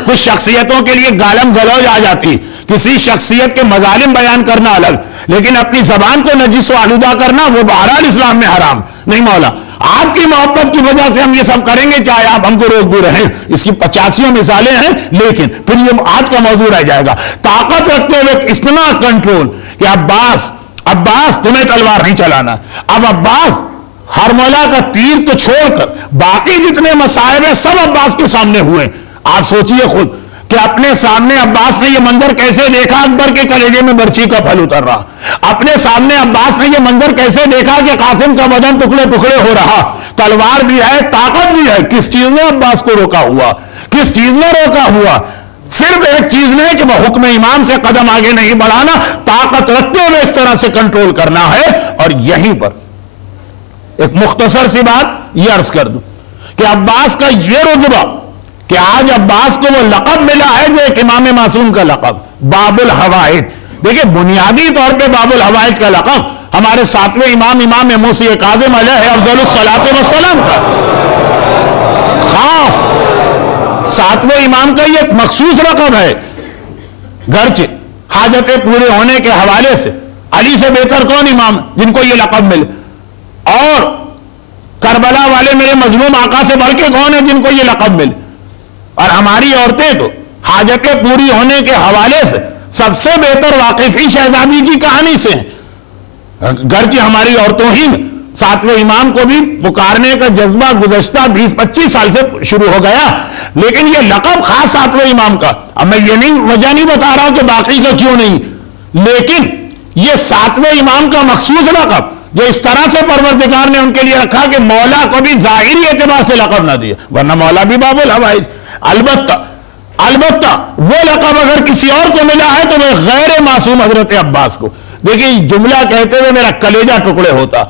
کچھ شخصیتوں کے لیے گالم گلوچ آ جاتی، کسی شخصیت کے مظالم بیان کرنا الگ، لیکن اپنی زبان کو نجس و آلودہ کرنا وہ بہرحال اسلام میں حرام نہیں۔ مولا آپ کی محبت کی وجہ سے ہم یہ سب کریں گے چاہے آپ ہم کو روک بھی رہیں۔ اس کی 85 مثالیں ہیں، لیکن پھر یہ آج کا موضوع رہ جائے گا۔ طاقت رکھتے ہوئے اتنا کنٹرول کہ عباس تمہیں تلوار نہیں چلانا۔ اب عباس ہرملا کا تیر تو چھوڑ کر باقی جتنے مصائب ہیں سب عباس کے سامنے ہوئے۔ آپ سوچئے خود کہ اپنے سامنے عباس نے یہ منظر کیسے دیکھا، اکبر کے کلیجے میں برچھی کا پھل اتر رہا، اپنے سامنے عباس نے یہ منظر کیسے دیکھا کہ قاسم کا بدن ٹکڑے ٹکڑے ہو رہا، تلوار بھی ہے طاقت بھی ہے۔ کس چیز نے عباس کو روکا ہوا؟ کس چیز نے روکا ہوا؟ صرف ایک چیز نہیں کہ وہ حکم امام سے قدم آگے نہیں بڑھانا، طاقت رکھتے ہوئے اس طرح سے کنٹرول کرنا ہے۔ اور یہیں پر ایک مختصر سی بات یہ عرض کر دوں کہ عباس کا یہ رتبہ کہ آج عباس کو وہ لقب ملا ہے جو ایک امام معصوم کا لقب، باب الحوائد، دیکھیں بنیادی طور پہ باب الحوائج کا لقب ہمارے ساتویں امام موسی کاظم علیہ افضل الصلاۃ والسلام کا خاص ساتویں امام کا یہ مخصوص لقب ہے، گرچہ حاجتیں پورے ہونے کے حوالے سے علی سے بہتر کون امام جن کو یہ لقب ملے، اور کربلا والے میرے مظلوم آقا سے بڑھ کے کون ہے جن کو یہ لقب ملے، اور ہماری عورتیں تو حاجتیں پوری ہونے کے حوالے سے سب سے بہتر واقفی شہزادی کی کہانی سے ہیں، گرچہ ہماری عورتوں ہی میں ساتویں امام کو بھی پکارنے کا جذبہ گزشتہ 20-25 سال سے شروع ہو گیا، لیکن یہ لقب خاص ساتویں امام کا، اب میں یہ وجہ نہیں بتا رہا ہوں کہ باقی کا کیوں نہیں، لیکن یہ ساتویں امام کا مخصوص لقب جو اس طرح سے پروردگار نے ان کے لیے رکھا کہ مولا کو بھی ظاہری اعتبار سے لقب نہ دیا، ورنہ مولا بھی باب الحوائج۔ البتہ وہ لقب اگر کسی اور کو ملا ہے تو وہ غیر معصوم حضرت عباس کو۔ دیکھیں جملہ کہتے ہوئے میرا کلیجہ ٹکڑے ہوتا،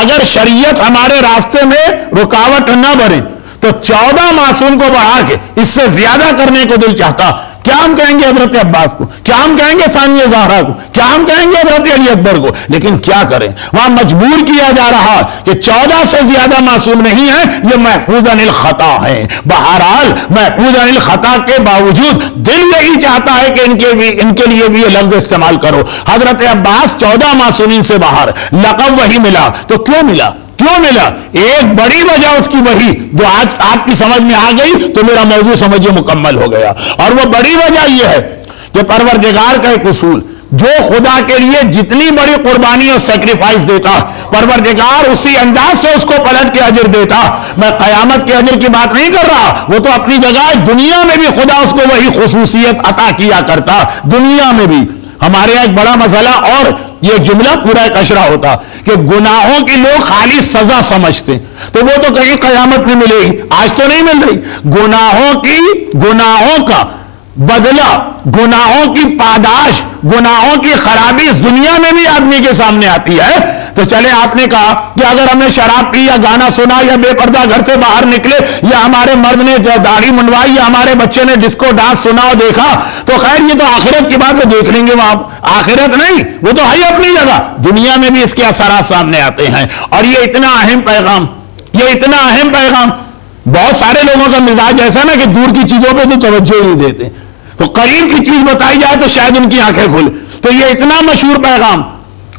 اگر شریعت ہمارے راستے میں رکاوٹ نہ بنے تو 14 معصوم کو بڑھا کے اس سے زیادہ کرنے کو دل چاہتا۔ کیا ہم کہیں گے حضرت عباس کو، کیا ہم کہیں گے ثانیہ زہرا کو، کیا ہم کہیں گے حضرت علی اکبر کو، لیکن کیا کریں وہاں مجبور کیا جا رہا کہ 14 سے زیادہ معصوم نہیں ہیں، یہ محفوظ عن الخطا ہیں۔ بہرحال محفوظ عن الخطا کے باوجود دل یہی چاہتا ہے کہ ان کے لیے بھی یہ لفظ استعمال کرو۔ حضرت عباس 14 معصومین سے باہر، لقب وہی ملا، تو کیوں ملا؟ ایک بڑی وجہ اس کی وہی جو آج آپ کی سمجھ میں آ گئی تو میرا موضوع سمجھے مکمل ہو گیا، اور وہ بڑی وجہ یہ ہے کہ پروردگار کا ایک اصول، جو خدا کے لیے جتنی بڑی قربانی اور سیکریفائس دیتا پروردگار اسی انداز سے اس کو پلٹ کے اجر دیتا۔ میں قیامت کے اجر کی بات نہیں کر رہا، وہ تو اپنی جگہ دنیا میں بھی خدا اس کو وہی خصوصیت عطا کیا کرتا، دنیا میں بھی۔ ہمارے یہاں ایک بڑا مسئلہ اور یہ جملہ پورا ایک اشرا ہوتا کہ گناہوں کی لوگ خالی سزا سمجھتے، تو وہ تو کہیں قیامت میں ملے گی، آج تو نہیں مل رہی۔ گناہوں کا بدلہ، گناہوں کی پاداش، گناہوں کی خرابی اس دنیا میں بھی آدمی کے سامنے آتی ہے۔ تو چلے آپ نے کہا کہ اگر ہم نے شراب پی یا گانا سنا یا بے پردہ گھر سے باہر نکلے یا ہمارے مرد نے داڑھی منڈوائی یا ہمارے بچے نے ڈسکو ڈانس سنا اور دیکھا تو خیر یہ تو آخرت کی بات ہے، دیکھ لیں گے وہاں، آخرت نہیں، وہ تو ہے اپنی جگہ، دنیا میں بھی اس کے اثرات سامنے آتے ہیں۔ اور یہ اتنا اہم پیغام، بہت سارے لوگوں کا مزاج ایسا نا کہ دور کی چیزوں پہ تو توجہ نہیں دیتے، تو قریب کی چیز بتائی جائے تو شاید ان کی آنکھیں کھلے۔ تو یہ اتنا مشہور پیغام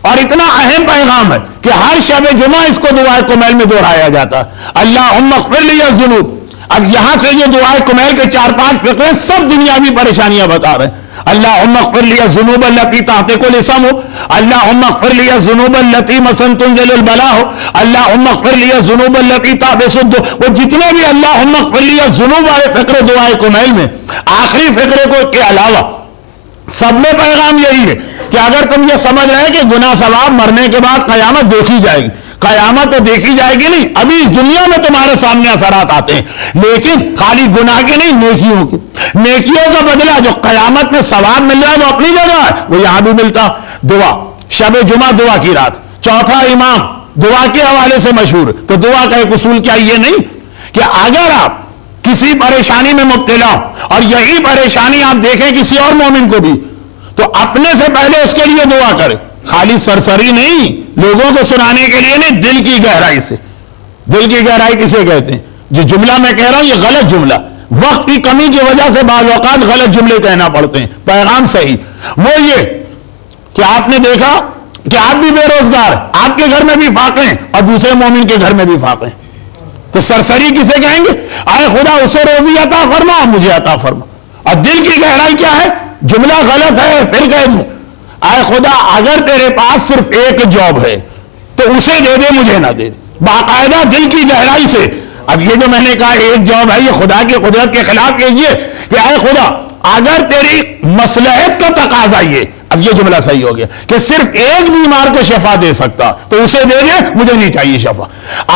اور اتنا اہم پیغام ہے کہ ہر شب جمعہ اس کو دعائے کمیل میں دہرایا جاتا ہے، اللہم اغفر لی الذنوب۔ اب یہاں سے یہ دعائے کمیل کے 4-5 فقرے سب دنیاوی پریشانیاں بتا رہے ہیں۔ اللہم اغفر لی الذنوب التی تحتک الاسم، اللہم اغفر لی الذنوب التی مثلا تنزل البلاء، اللہم اغفر لی الذنوب التی تحبس الدعاء، وہ جتنے بھی اللہم اغفر لی الذنوب والے فقرے دعائے کمیل میں آخری فقرے کو کے علاوہ سب میں پیغام یہی ہے کہ اگر تم یہ سمجھ رہے کہ گناہ ثواب مرنے کے بعد قیامت دیکھی جائے گی، قیامت تو دیکھی جائے گی نہیں، ابھی اس دنیا میں تمہارے سامنے اثرات آتے ہیں، لیکن خالی گناہ کے نہیں، نیکیوں کا بدلہ جو قیامت میں ثواب مل رہا ہے وہ اپنی جگہ ہے، وہ یہاں بھی ملتا۔ دعا، شب جمعہ دعا کی رات، چوتھا امام دعا کے حوالے سے مشہور، تو دعا کا ایک اصول کیا یہ نہیں کہ اگر آپ کسی پریشانی میں مبتلا ہو اور یہی پریشانی آپ دیکھیں کسی اور مومن کو بھی، تو اپنے سے پہلے اس کے لیے دعا کریں، خالی سرسری نہیں، لوگوں کو سنانے کے لیے نہیں، دل کی گہرائی سے۔ دل کی گہرائی کسے کہتے ہیں؟ جو جملہ میں کہہ رہا ہوں یہ غلط جملہ، وقت کی کمی کی وجہ سے بعض اوقات غلط جملے کہنا پڑتے ہیں، پیغام صحیح وہ یہ کہ آپ نے دیکھا کہ آپ بھی بے روزگار، آپ کے گھر میں بھی فاقے ہیں اور دوسرے مومن کے گھر میں بھی فاقے ہیں، تو سرسری کسے کہیں گے؟ آئے خدا اسے روزی عطا فرما، مجھے عطا فرما۔ اور دل کی گہرائی کیا ہے؟ جملہ غلط ہے پھر کہہ دوں، آئے خدا اگر تیرے پاس صرف ایک جاب ہے تو اسے دے دے، مجھے نہ دے، باقاعدہ دل کی گہرائی سے۔ اب یہ جو میں نے کہا ایک جاب ہے، یہ خدا کی قدرت کے خلاف یہ کہ آئے خدا اگر تیری مصلحت کا تقاضا یہ، اب یہ جملہ صحیح ہو گیا کہ صرف ایک بیمار کو شفا دے سکتا تو اسے دے دے، مجھے نہیں چاہیے شفا۔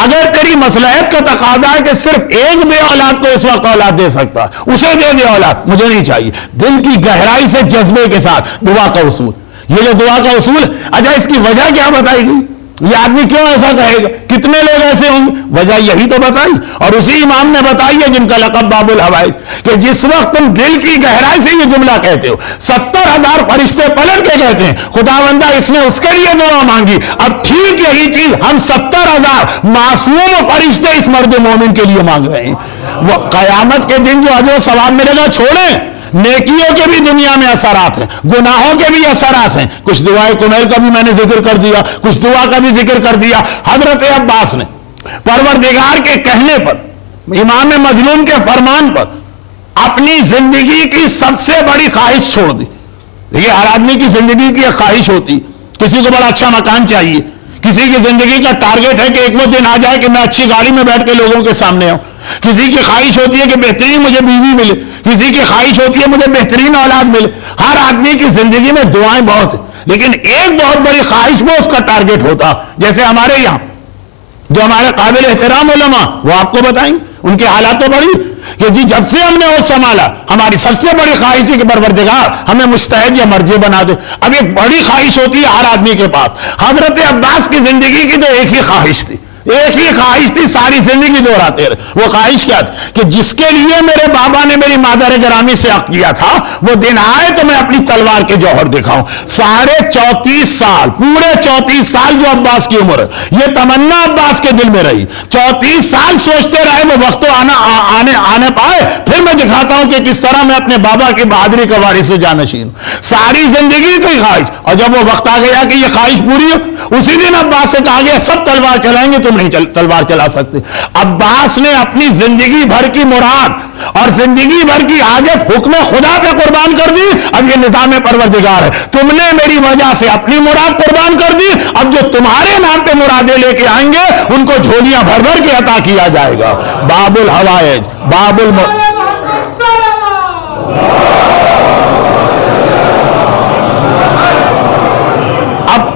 اگر تیری مصلحت کا تقاضا ہے کہ صرف ایک بے اولاد کو اس وقت اولاد دے سکتا، اسے دے دے اولاد، مجھے نہیں چاہیے۔ دل کی گہرائی سے جذبے کے ساتھ دعا کا اصول، یہ جو دعا کا اصول، اچھا اس کی وجہ کیا بتائی گئی؟ یہ آدمی کیوں ایسا کہے گا؟ کتنے لوگ ایسے ہوں گے؟ وجہ یہی تو بتائی، اور اسی امام نے بتائی ہے جن کا لقب باب الحوائج، کہ جس وقت تم دل کی گہرائی سے یہ جملہ کہتے ہو، 70,000 فرشتے پلٹ کے کہتے ہیں خداوندہ اس نے اس کے لیے دعا مانگی، اب ٹھیک یہی چیز ہم 70,000 معصوم فرشتے اس مرد مومن کے لیے مانگ رہے ہیں۔ وہ قیامت کے دن جو اجر و ثواب ملے گا چھوڑیں، نیکیوں کے بھی دنیا میں اثرات ہیں، گناہوں کے بھی اثرات ہیں۔ کچھ دعائے کنیل کا بھی میں نے ذکر کر دیا، کچھ دعا کا بھی ذکر کر دیا۔ حضرت عباس نے پروردگار کے کہنے پر، امام مظلوم کے فرمان پر اپنی زندگی کی سب سے بڑی خواہش چھوڑ دی۔ دیکھیے ہر آدمی کی زندگی کی ایک خواہش ہوتی، کسی کو بڑا اچھا مکان چاہیے، کسی کی زندگی کا ٹارگیٹ ہے کہ ایک وہ دن آ جائے کہ میں اچھی گاڑی میں بیٹھ کے لوگوں کے سامنے آؤں، کسی کی خواہش ہوتی ہے کہ بہترین مجھے بیوی ملے، کسی کی خواہش ہوتی ہے مجھے بہترین اولاد ملے۔ ہر آدمی کی زندگی میں دعائیں بہت ہیں، لیکن ایک بہت بڑی خواہش وہ اس کا ٹارگیٹ ہوتا۔ جیسے ہمارے یہاں جو ہمارے قابل احترام علماء، وہ آپ کو بتائیں ان کے حالات تو بڑی کہ جی جب سے ہم نے وہ سنبھالا ہماری سب سے بڑی خواہش تھی کہ پروردگار ہمیں مجتہد یا مرجع بنا دے۔ اب ایک بڑی خواہش ہوتی ہے ہر آدمی کے پاس۔ حضرت عباس کی زندگی کی تو ایک ہی خواہش تھی، ایک ہی خواہش تھی، ساری زندگی دہراتے رہے۔ وہ خواہش کیا تھی کہ جس کے لیے میرے بابا نے میری مادر گرامی سے عقد کیا تھا وہ دن آئے تو میں اپنی تلوار کے جوہر دکھاؤں۔ 34.5 سال، پورے 34 سال جو عباس کی عمر ہے، یہ تمنا عباس کے دل میں رہی۔ 34 سال سوچتے رہے وہ وقت آنے پائے پھر میں دکھاتا ہوں کہ کس طرح میں اپنے بابا کی بہادری کا وارث و جانشین ہوں۔ ساری زندگی کی خواہش، اور جب وہ وقت آ گیا کہ یہ خواہش پوری ہو، اسی دن عباس سے کہا گیا سب تلوار چلائیں گے، تم نہیں تلوار چلا سکتے۔ عباس نے اپنی زندگی بھر کی مراد اور زندگی بھر کی حاجت حکم خدا پہ قربان کر دی۔ اب یہ نظام پروردگار ہے، تم نے میری وجہ سے اپنی مراد قربان کر دی، اب جو تمہارے نام پہ مرادیں لے کے آئیں گے ان کو جھولیاں بھر بھر کے عطا کیا جائے گا۔ باب الحوائج، باب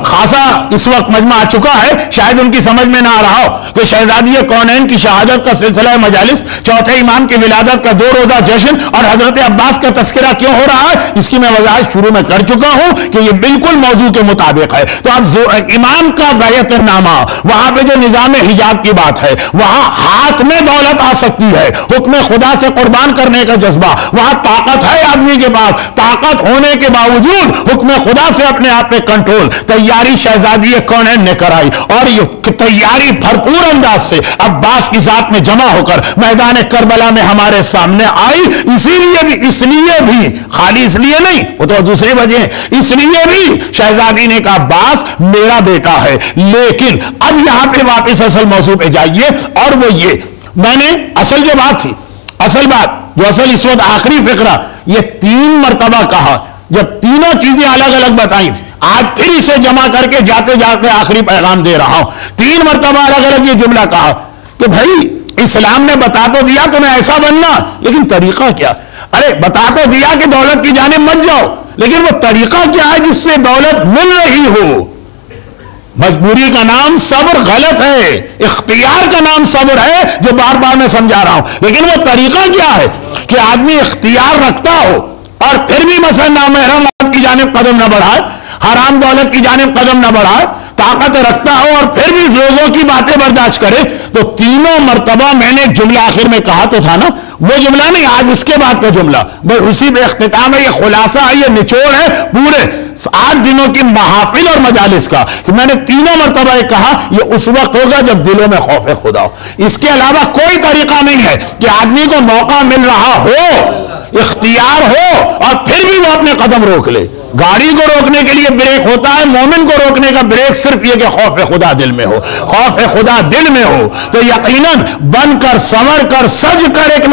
خاصا اس وقت مجمع آ چکا ہے، شاید ان کی سمجھ میں نہ آ رہا ہو کہ شہزادی کونین کی شہادت کا سلسلہ مجالس، چوتھے امام کی ولادت کا 2 روزہ جشن اور حضرت عباس کا تذکرہ کیوں ہو رہا ہے، اس کی میں وضاحت شروع میں کر چکا ہوں کہ یہ بالکل موضوع کے مطابق ہے۔ تو اب امام کا بیعت نامہ، وہاں پہ جو نظام حجاب کی بات ہے، وہاں ہاتھ میں دولت آ سکتی ہے، حکم خدا سے قربان کرنے کا جذبہ، وہاں طاقت ہے آدمی کے پاس، طاقت ہونے کے باوجود حکم خدا سے اپنے آپ پہ کنٹرول، تیاری شہزادی کونین نے کرائی، اور یہ تیاری بھرپور انداز سے عباس کی ذات میں جمع ہو کر میدان کربلا میں ہمارے سامنے آئی۔ اس لیے بھی خالی اس لیے نہیں، وہ تو دوسری وجہ ہے، اس لیے بھی شہزادی نے کہا عباس میرا بیٹا ہے۔ لیکن اب یہاں پہ واپس اصل موضوع پہ جائیے، اور وہ یہ میں نے اصل جو بات تھی، اصل بات جو اصل اس وقت آخری فقرہ، یہ 3 مرتبہ کہا، جب تینوں چیزیں الگ الگ بتائی تھی، آج پھر اسے جمع کر کے جاتے جاتے آخری پیغام دے رہا ہوں۔ 3 مرتبہ الگ الگ یہ جملہ کہا کہ بھائی اسلام نے بتا تو دیا تمہیں ایسا بننا، لیکن طریقہ کیا؟ ارے بتا تو دیا کہ دولت کی جانب مت جاؤ، لیکن وہ طریقہ کیا ہے جس سے دولت مل رہی ہو؟ مجبوری کا نام صبر غلط ہے، اختیار کا نام صبر ہے، جو بار بار میں سمجھا رہا ہوں، لیکن وہ طریقہ کیا ہے کہ آدمی اختیار رکھتا ہو اور پھر بھی مثلا نامحرم کی جانب قدم نہ بڑھائے، حرام دولت کی جانب قدم نہ بڑھائے، طاقت رکھتا ہو اور پھر بھی لوگوں کی باتیں برداشت کرے۔ تو 3 مرتبہ میں نے جملہ آخر میں کہا تو تھا نا، وہ جملہ نہیں، آج اس کے بعد کا جملہ، بس اسی پہ اختتام ہے، یہ خلاصہ ہے، یہ نچوڑ ہے پورے 8 دنوں کی محافل اور مجالس کا، کہ میں نے 3 مرتبہ یہ کہا یہ اس وقت ہوگا جب دلوں میں خوف خدا ہو۔ اس کے علاوہ کوئی طریقہ نہیں ہے کہ آدمی کو موقع مل رہا ہو، اختیار ہو اور پھر بھی وہ اپنے قدم روک لے۔ گاڑی کو روکنے کے لیے بریک ہوتا ہے، مومن کو روکنے کا بریک صرف یہ کہ خوف خدا دل میں ہو۔ خوف خدا دل میں ہو تو یقیناً بن کر سنور کر سج کر ایک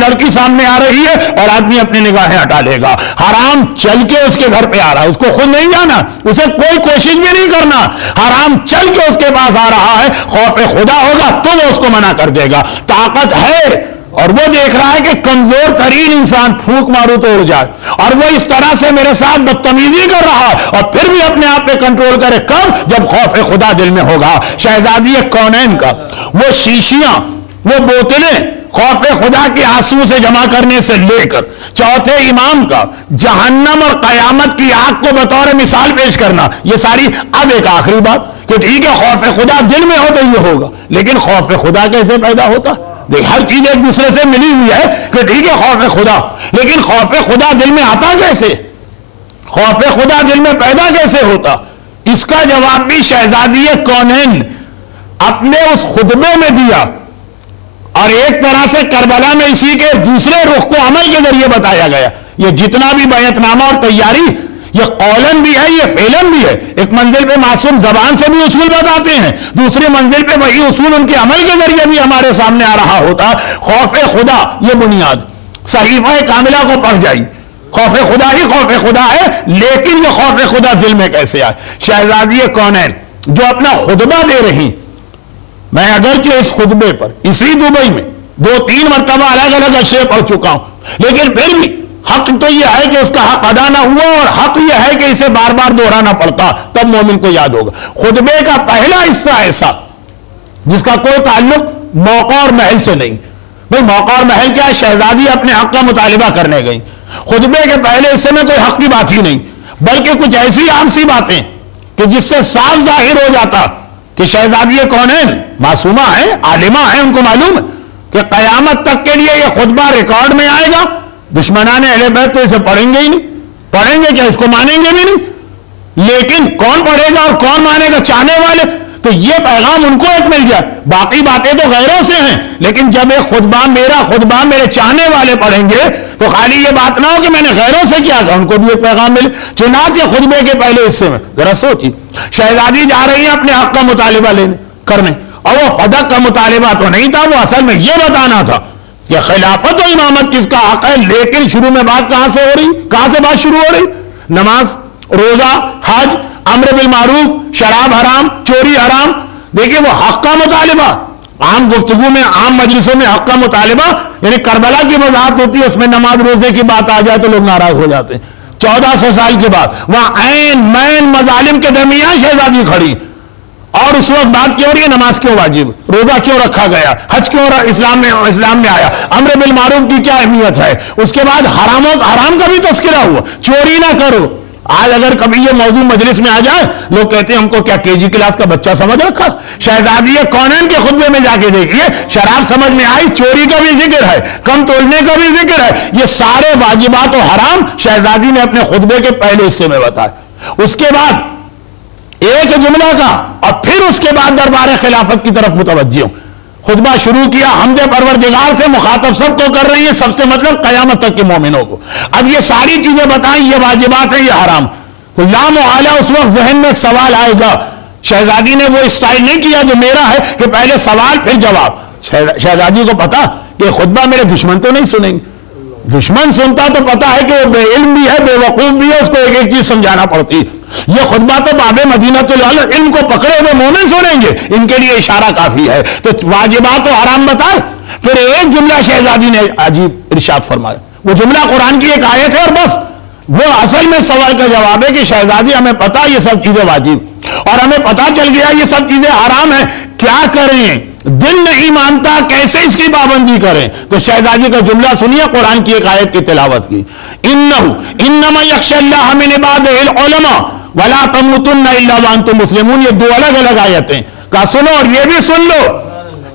لڑکی سامنے آ رہی ہے اور آدمی اپنی نگاہیں ہٹا لے گا۔ حرام چل کے اس کے گھر پہ آ رہا ہے، اس کو خود نہیں جانا، اسے کوئی کوشش بھی نہیں کرنا، حرام چل کے اس کے پاس آ رہا ہے، خوف خدا ہوگا تو وہ اس کو منع کر دے گا۔ طاقت ہے اور وہ دیکھ رہا ہے کہ کمزور ترین انسان پھونک مارو تو اڑ جائے، اور وہ اس طرح سے میرے ساتھ بدتمیزی کر رہا ہے، اور پھر بھی اپنے آپ پہ کنٹرول کرے، کب؟ جب خوف خدا دل میں ہوگا۔ شہزادی کونین کا وہ شیشیاں، وہ بوتلیں خوف خدا کے آنسو سے جمع کرنے سے لے کر چوتھے امام کا جہنم اور قیامت کی آگ کو بطور مثال پیش کرنا، یہ ساری اب ایک آخری بات کہ ٹھیک ہے خوف خدا دل میں ہو تو یہ ہوگا، لیکن خوف خدا کیسے پیدا ہوتا؟ دیکھ ہر چیز ایک دوسرے سے ملی ہوئی ہے کہ ٹھیک ہے خوف خدا، لیکن خوف خدا دل میں آتا کیسے؟ خوف خدا دل میں پیدا کیسے ہوتا؟ اس کا جواب بھی شہزادی کونین اپنے اس خطبے میں دیا، اور ایک طرح سے کربلا میں اسی کے دوسرے رخ کو عمل کے ذریعے بتایا گیا۔ یہ جتنا بھی بیعت نامہ اور تیاری، یہ قولن بھی ہے، یہ فعلن بھی ہے۔ ایک منزل پہ معصوم زبان سے بھی اصول بتاتے ہیں، دوسری منزل پہ وہی اصول ان کے عمل کے ذریعے بھی ہمارے سامنے آ رہا ہوتا۔ خوف خدا یہ بنیاد، صحیفہ کاملہ کو پڑھ جائیے، خوف خدا ہی خوف خدا ہے، لیکن یہ خوف خدا دل میں کیسے آئے؟ شہزادی کونین جو اپنا خطبہ دے رہی، میں اگرچہ اس خطبے پر اسی دبئی میں 2-3 مرتبہ الگ الگ اشعے پڑھ چکا ہوں، لیکن پھر بھی حق تو یہ ہے کہ اس کا حق ادا نہ ہوا، اور حق یہ ہے کہ اسے بار بار دہرانا پڑتا، تب مومن کو یاد ہوگا۔ خطبے کا پہلا حصہ ایسا جس کا کوئی تعلق موقع اور محل سے نہیں۔ بھئی موقع اور محل کیا ہے؟ شہزادی اپنے حق کا مطالبہ کرنے گئی، خطبے کے پہلے حصے میں کوئی حق کی بات ہی نہیں، بلکہ کچھ ایسی عام سی باتیں کہ جس سے صاف ظاہر ہو جاتا کہ شہزادی کونین معصومہ ہیں، عالمہ ہیں، ان کو معلوم ہے کہ قیامت تک کے لیے یہ خطبہ ریکارڈ میں آئے گا، دشمنان اہل بیت تو اسے پڑھیں گے ہی نہیں، پڑھیں گے کیا، اس کو مانیں گے بھی نہیں، لیکن کون پڑھے گا اور کون مانے گا؟ چاہنے والے۔ تو یہ پیغام ان کو ایک مل گیا، باقی باتیں تو غیروں سے ہیں، لیکن جب ایک خطبہ، میرا خطبہ میرے چاہنے والے پڑھیں گے تو خالی یہ بات نہ ہو کہ میں نے غیروں سے کیا کہا، ان کو بھی ایک پیغام ملے۔ چنانچہ خطبے کے پہلے حصے میں ذرا سوچیے، شہزادی جا رہی ہیں اپنے حق کا مطالبہ لینے کرنے، اور وہ فدق کا مطالبہ تو نہیں تھا، وہ اصل میں یہ بتانا تھا کہ خلافت و امامت کس کا حق ہے۔ لیکن شروع میں بات کہاں سے ہو رہی؟ کہاں سے بات شروع ہو رہی؟ نماز، روزہ، حج، امر بالمعروف، شراب حرام، چوری حرام۔ دیکھیں وہ حق کا مطالبہ، عام گفتگو میں، عام مجلسوں میں حق کا مطالبہ، یعنی کربلا کی وضاحت ہوتی ہے، اس میں نماز روزے کی بات آ جائے تو لوگ ناراض ہو جاتے ہیں۔ 1400 سال کے بعد وہاں عین مین مظالم کے درمیان شہزادی کھڑی، اور اس وقت بات کیوں ہو رہی ہے؟ نماز کیوں واجب، روزہ کیوں رکھا گیا، حج کیوں اسلام میں آیا، امر بالمعروف کی کیا اہمیت ہے، اس کے بعد حرام کا بھی تذکرہ ہوا، چوری نہ کرو۔ آج اگر کبھی یہ موضوع مجلس میں آ جائے، لوگ کہتے ہیں ہم کو کیا KG کلاس کا بچہ سمجھ رکھا؟ شہزادی کونین کے خطبے میں جا کے دیکھیے، شراب سمجھ میں آئی، چوری کا بھی ذکر ہے، کم تولنے کا بھی ذکر ہے، یہ سارے واجبات و حرام شہزادی نے اپنے خطبے کے پہلے حصے میں بتایا۔ اس کے بعد ایک جملہ کا، اور پھر اس کے بعد دربار خلافت کی طرف متوجہ ہوں، خطبہ شروع کیا، حمد پروردگار سے مخاطب سب کو کر رہی ہے، سب سے مطلب قیامت تک کے مومنوں کو۔ اب یہ ساری چیزیں بتائیں، یہ واجبات ہیں، یہ حرام، تو لا محالہ اس وقت ذہن میں ایک سوال آئے گا۔ شہزادی نے وہ اسٹائل نہیں کیا جو میرا ہے کہ پہلے سوال پھر جواب۔ شہزادی کو پتا کہ خطبہ میرے دشمن تو نہیں سنیں گے، دشمن سنتا تو پتا ہے کہ وہ بے علم بھی ہے، بے وقوف بھی ہے، اس کو ایک ایک چیز سمجھانا پڑتی ہے۔ یہ خطبہ تو باب مدینہ علم کو پکڑے ہوئے مومن سنیں گے، ان کے لیے اشارہ کافی ہے۔ تو واجبات و حرام بتائے، پھر ایک جملہ شہزادی نے عجیب ارشاد فرمایا، وہ جملہ قرآن کی ایک آیت ہے، اور بس وہ اصل میں سوال کا جواب ہے کہ شہزادی ہمیں پتا یہ سب چیزیں واجب، اور ہمیں پتا چل گیا یہ سب چیزیں حرام ہیں، کیا کریں؟ دل نہیں مانتا، کیسے اس کی پابندی کریں؟ تو شہزادی کا جملہ سنیے، قرآن کی ایک آیت کی تلاوت کی، انما یخشی اللہ من عبادہ العلماء ولا تموتن الا وانتم مسلمون۔ یہ دو الگ الگ آیتیں کہا سنو، اور یہ بھی سن لو،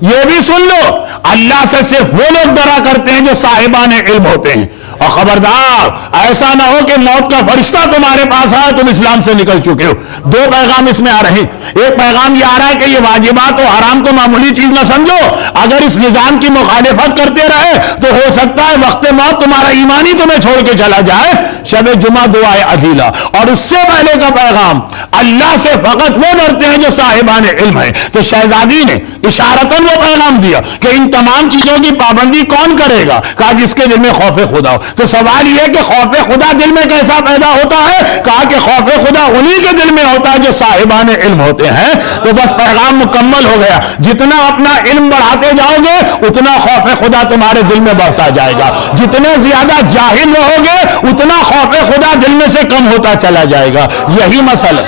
یہ بھی سن لو، اللہ سے صرف وہ لوگ ڈرا کرتے ہیں جو صاحبان علم ہوتے ہیں، اور خبردار ایسا نہ ہو کہ موت کا فرشتہ تمہارے پاس آئے تم اسلام سے نکل چکے ہو۔ دو پیغام اس میں آ رہے ہیں، ایک پیغام یہ آ رہا ہے کہ یہ واجبات و حرام کو معمولی چیز نہ سمجھو، اگر اس نظام کی مخالفت کرتے رہے تو ہو سکتا ہے وقت موت تمہارا ایمان ہی تمہیں چھوڑ کے چلا جائے۔ شب جمعہ دعائے عدیلہ۔ اور اس سے پہلے کا پیغام، اللہ سے فقط وہ ڈرتے ہیں جو صاحبان علم ہیں۔ تو شہزادی نے اشارتاً وہ پیغام دیا کہ ان تمام چیزوں کی پابندی کون کرے گا؟ کہا جس کے دل میں خوف خدا ہو۔ تو سوال یہ کہ خوف خدا دل میں کیسا پیدا ہوتا ہے؟ کہا کہ خوف خدا انہی کے دل میں ہوتا ہے جو صاحبان علم ہوتے ہیں۔ تو بس پیغام مکمل ہو گیا، جتنا اپنا علم بڑھاتے جاؤ گے اتنا خوف خدا تمہارے دل میں بڑھتا جائے گا، جتنے زیادہ جاہل رہو گے اتنا خوف خدا دل میں سے کم ہوتا چلا جائے گا۔ یہی مسئلہ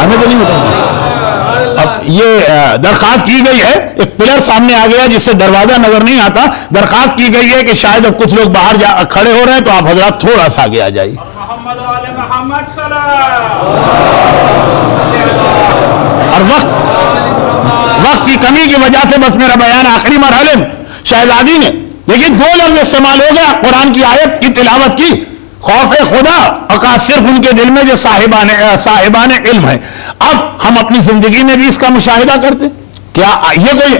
ہمیں تو نہیں ہوتا۔ اب یہ درخواست کی گئی ہے، ایک پلر سامنے آ گیا جس سے دروازہ نظر نہیں آتا، درخواست کی گئی ہے کہ شاید اب کچھ لوگ باہر کھڑے ہو رہے ہیں تو آپ حضرات تھوڑا سا آگے آ جائیے۔ اور وقت کی کمی کی وجہ سے بس میرا بیان آخری مرحلے میں شہزادی نے لیکن 2 لفظ استعمال ہو گیا قرآن کی آیت کی تلاوت کی، خوف خدا، اور کہا صرف ان کے دل میں جو صاحبان علم ہے۔ اب ہم اپنی زندگی میں بھی اس کا مشاہدہ کرتے، کیا یہ کوئی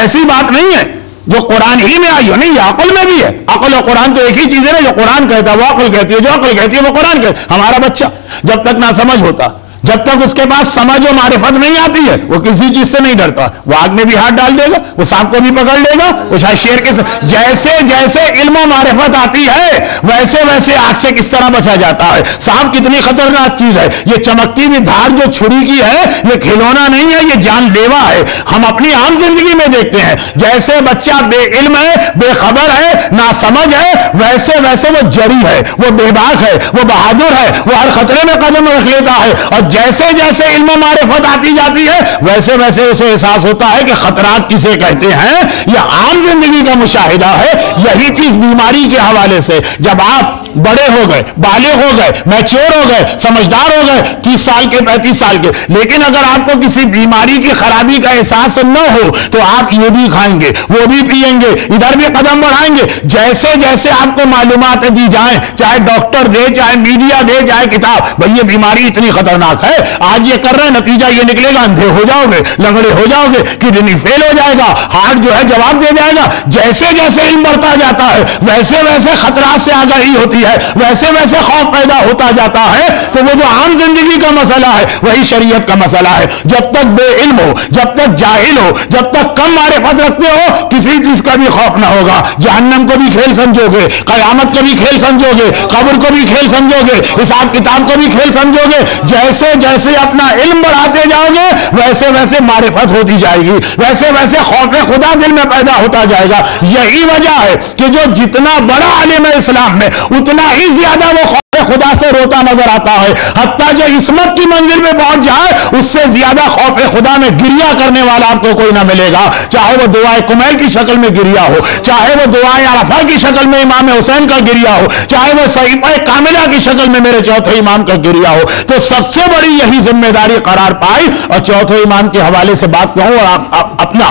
ایسی بات نہیں ہے جو قرآن ہی میں آئی ہو؟ نہیں، یہ عقل میں بھی ہے۔ عقل اور قرآن تو ایک ہی چیز ہے نا، جو قرآن کہتا ہے وہ عقل کہتی ہے، جو عقل کہتی ہے وہ قرآن کہتی ہے۔ ہمارا بچہ جب تک نہ سمجھ ہوتا، جب تک اس کے پاس سمجھ و معرفت نہیں آتی ہے، وہ کسی چیز سے نہیں ڈرتا، وہ آگ میں بھی ہاتھ ڈال دے گا، وہ سانپ کو بھی پکڑ لے گا، وہ چاہے شیر کے جیسے جیسے علم و معرفت آتی ہے ویسے ویسے آگ سے کس طرح بچا جاتا ہے۔ سانپ کتنی خطرناک چیز ہے، یہ چمکتی ہوئی دھار جو چھری کی ہے یہ کھلونا نہیں ہے، یہ جان لیوا ہے۔ ہم اپنی عام زندگی میں دیکھتے ہیں جیسے بچہ بے علم ہے، بے خبر ہے، نا سمجھ ہے، ویسے ویسے وہ جری ہے، وہ بے باک ہے، وہ بہادر ہے، وہ ہر خطرے میں قدم رکھ لیتا ہے، اور جیسے جیسے علم و معرفت آتی جاتی ہے ویسے ویسے اسے احساس ہوتا ہے کہ خطرات کسے کہتے ہیں۔ یہ عام زندگی کا مشاہدہ ہے۔ یہی چیز بیماری کے حوالے سے، جب آپ بڑے ہو گئے، بالغ ہو گئے، میچور ہو گئے، سمجھدار ہو گئے، 30 سال کے 35 سال کے، لیکن اگر آپ کو کسی بیماری کی خرابی کا احساس نہ ہو تو آپ یہ بھی کھائیں گے، وہ بھی پیئیں گے، ادھر بھی قدم بڑھائیں گے۔ جیسے جیسے آپ کو معلومات دی جائیں، چاہے ڈاکٹر دے، چاہے میڈیا دے، چاہے کتاب، بھئی یہ بیماری اتنی خطرناک ہے، آج یہ کر رہے ہیں، نتیجہ یہ نکلے گا اندھے ہو جاؤ گے، لنگڑے ہو جاؤ گے، کڈنی فیل ہو جائے گا، ہارٹ جو ہے جواب دے جائے گا۔ جیسے جیسے علم بڑھتا جاتا ہے ویسے ویسے خطرات سے آگاہی ہوتی ہے، ویسے ویسے خوف پیدا ہوتا جاتا ہے۔ تو وہ جو عام زندگی کا مسئلہ ہے وہی شریعت کا مسئلہ ہے۔ جب تک بے علم ہو، جب تک جاہل ہو، جب تک کم معرفت رکھتے ہو، کسی چیز کا بھی خوف نہ ہوگا۔ جہنم کو بھی کھیل سمجھو گے، قیامت کو بھی کھیل سمجھو گے، قبر کو بھی کھیل سمجھو گے، حساب کتاب کو بھی کھیل سمجھو گے۔ جیسے جیسے اپنا علم بڑھاتے جاؤ گے ویسے ویسے معرفت ہوتی جائے گی، ویسے ویسے خوف خدا دل میں پیدا ہوتا جائے گا۔ یہی وجہ ہے کہ جو جتنا بڑا عالم ہے اسلام میں اتنا ہی زیادہ وہ خوف خدا سے روتا نظر آتا ہے، حتیٰ جو عصمت کی منزل میں پہنچ جائے اس سے زیادہ خوف خدا میں گریہ کرنے والا آپ کو کوئی نہ ملے گا، چاہے وہ دعائے کمیل کی شکل میں گریہ ہو، چاہے وہ دعائے عرفہ کی شکل میں امام حسین کا گریہ ہو، چاہے وہ صحیفہ کاملہ کی شکل میں میرے چوتھے امام کا گریہ ہو۔ تو سب سے بڑی یہی ذمہ داری قرار پائی۔ اور چوتھے امام کے حوالے سے بات کہوں اور اپنا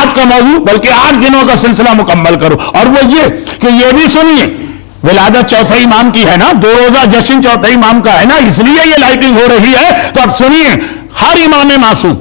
آج کا موضوع بلکہ 8 دنوں کا سلسلہ مکمل کروں، اور وہ یہ کہ یہ بھی سنیے، ولادت چوتھے امام کی ہے نا، 2 روزہ جشن چوتھے امام کا ہے نا، اس لیے یہ لائٹنگ ہو رہی ہے۔ تو اب سنیے، ہر امام معصوم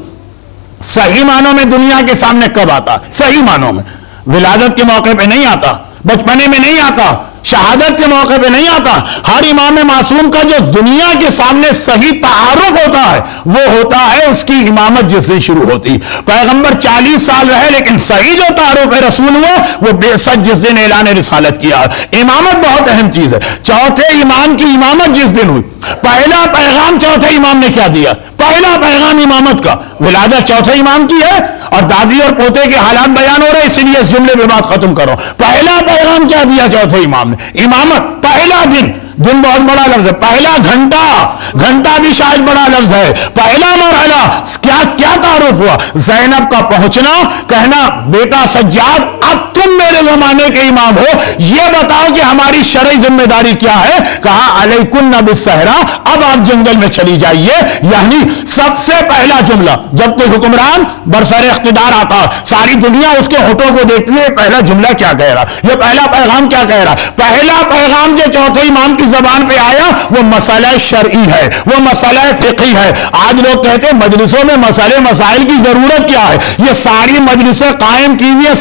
صحیح معنوں میں دنیا کے سامنے کب آتا؟ صحیح معنوں میں ولادت کے موقع پہ نہیں آتا، بچپنے میں نہیں آتا، شہادت کے موقع پہ نہیں آتا۔ ہر امام معصوم کا جو دنیا کے سامنے صحیح تعارف ہوتا ہے وہ ہوتا ہے اس کی امامت جس سے شروع ہوتی۔ پیغمبر 40 سال رہے لیکن صحیح جو تعارف ہے رسول ہوا وہ بعثت جس دن اعلان رسالت کیا۔ امامت بہت اہم چیز ہے۔ چوتھے امام کی امامت جس دن ہوئی، پہلا پیغام چوتھے امام نے کیا دیا؟ پہلا پیغام امامت کا، ولادت چوتھے امام کی ہے، اور دادی اور پوتے کے حالات بیان ہو رہے اس لیے اس جملے پہ بات ختم کرو۔ پہلا پیغام کیا دیا چوتھے امام نے؟ امامت۔ پہلا دن بہت بڑا لفظ ہے، پہلا گھنٹہ بھی شاید بڑا لفظ ہے۔ پہلا مرحلہ کیا تعارف ہوا؟ زینب کا پہنچنا، کہنا بیٹا سجاد اب تم میرے زمانے کے امام ہو، یہ بتاؤ کہ ہماری شرعی ذمہ داری کیا ہے؟ کہا علیکن بالصحرا، اب آپ جنگل میں چلی جائیے۔ یعنی سب سے پہلا جملہ جب کوئی حکمران برسر اقتدار آتا ساری دنیا اس کے ہونٹوں کو دیکھتی ہے، پہلا جملہ کیا کہہ رہا، یہ پہلا پیغام کیا کہہ رہا؟ پہلا پیغام جو چوتھے امام کی زبان پہ آیا وہ مسئلہ شرعی ہے، وہ مسئلہ فقہی ہے۔ آج لوگ کہتے ہیں مجلسوں میں مسائل کی ضرورت کیا ہے؟ یہ ساری مجلسیں قائم کی ہوئی ہیں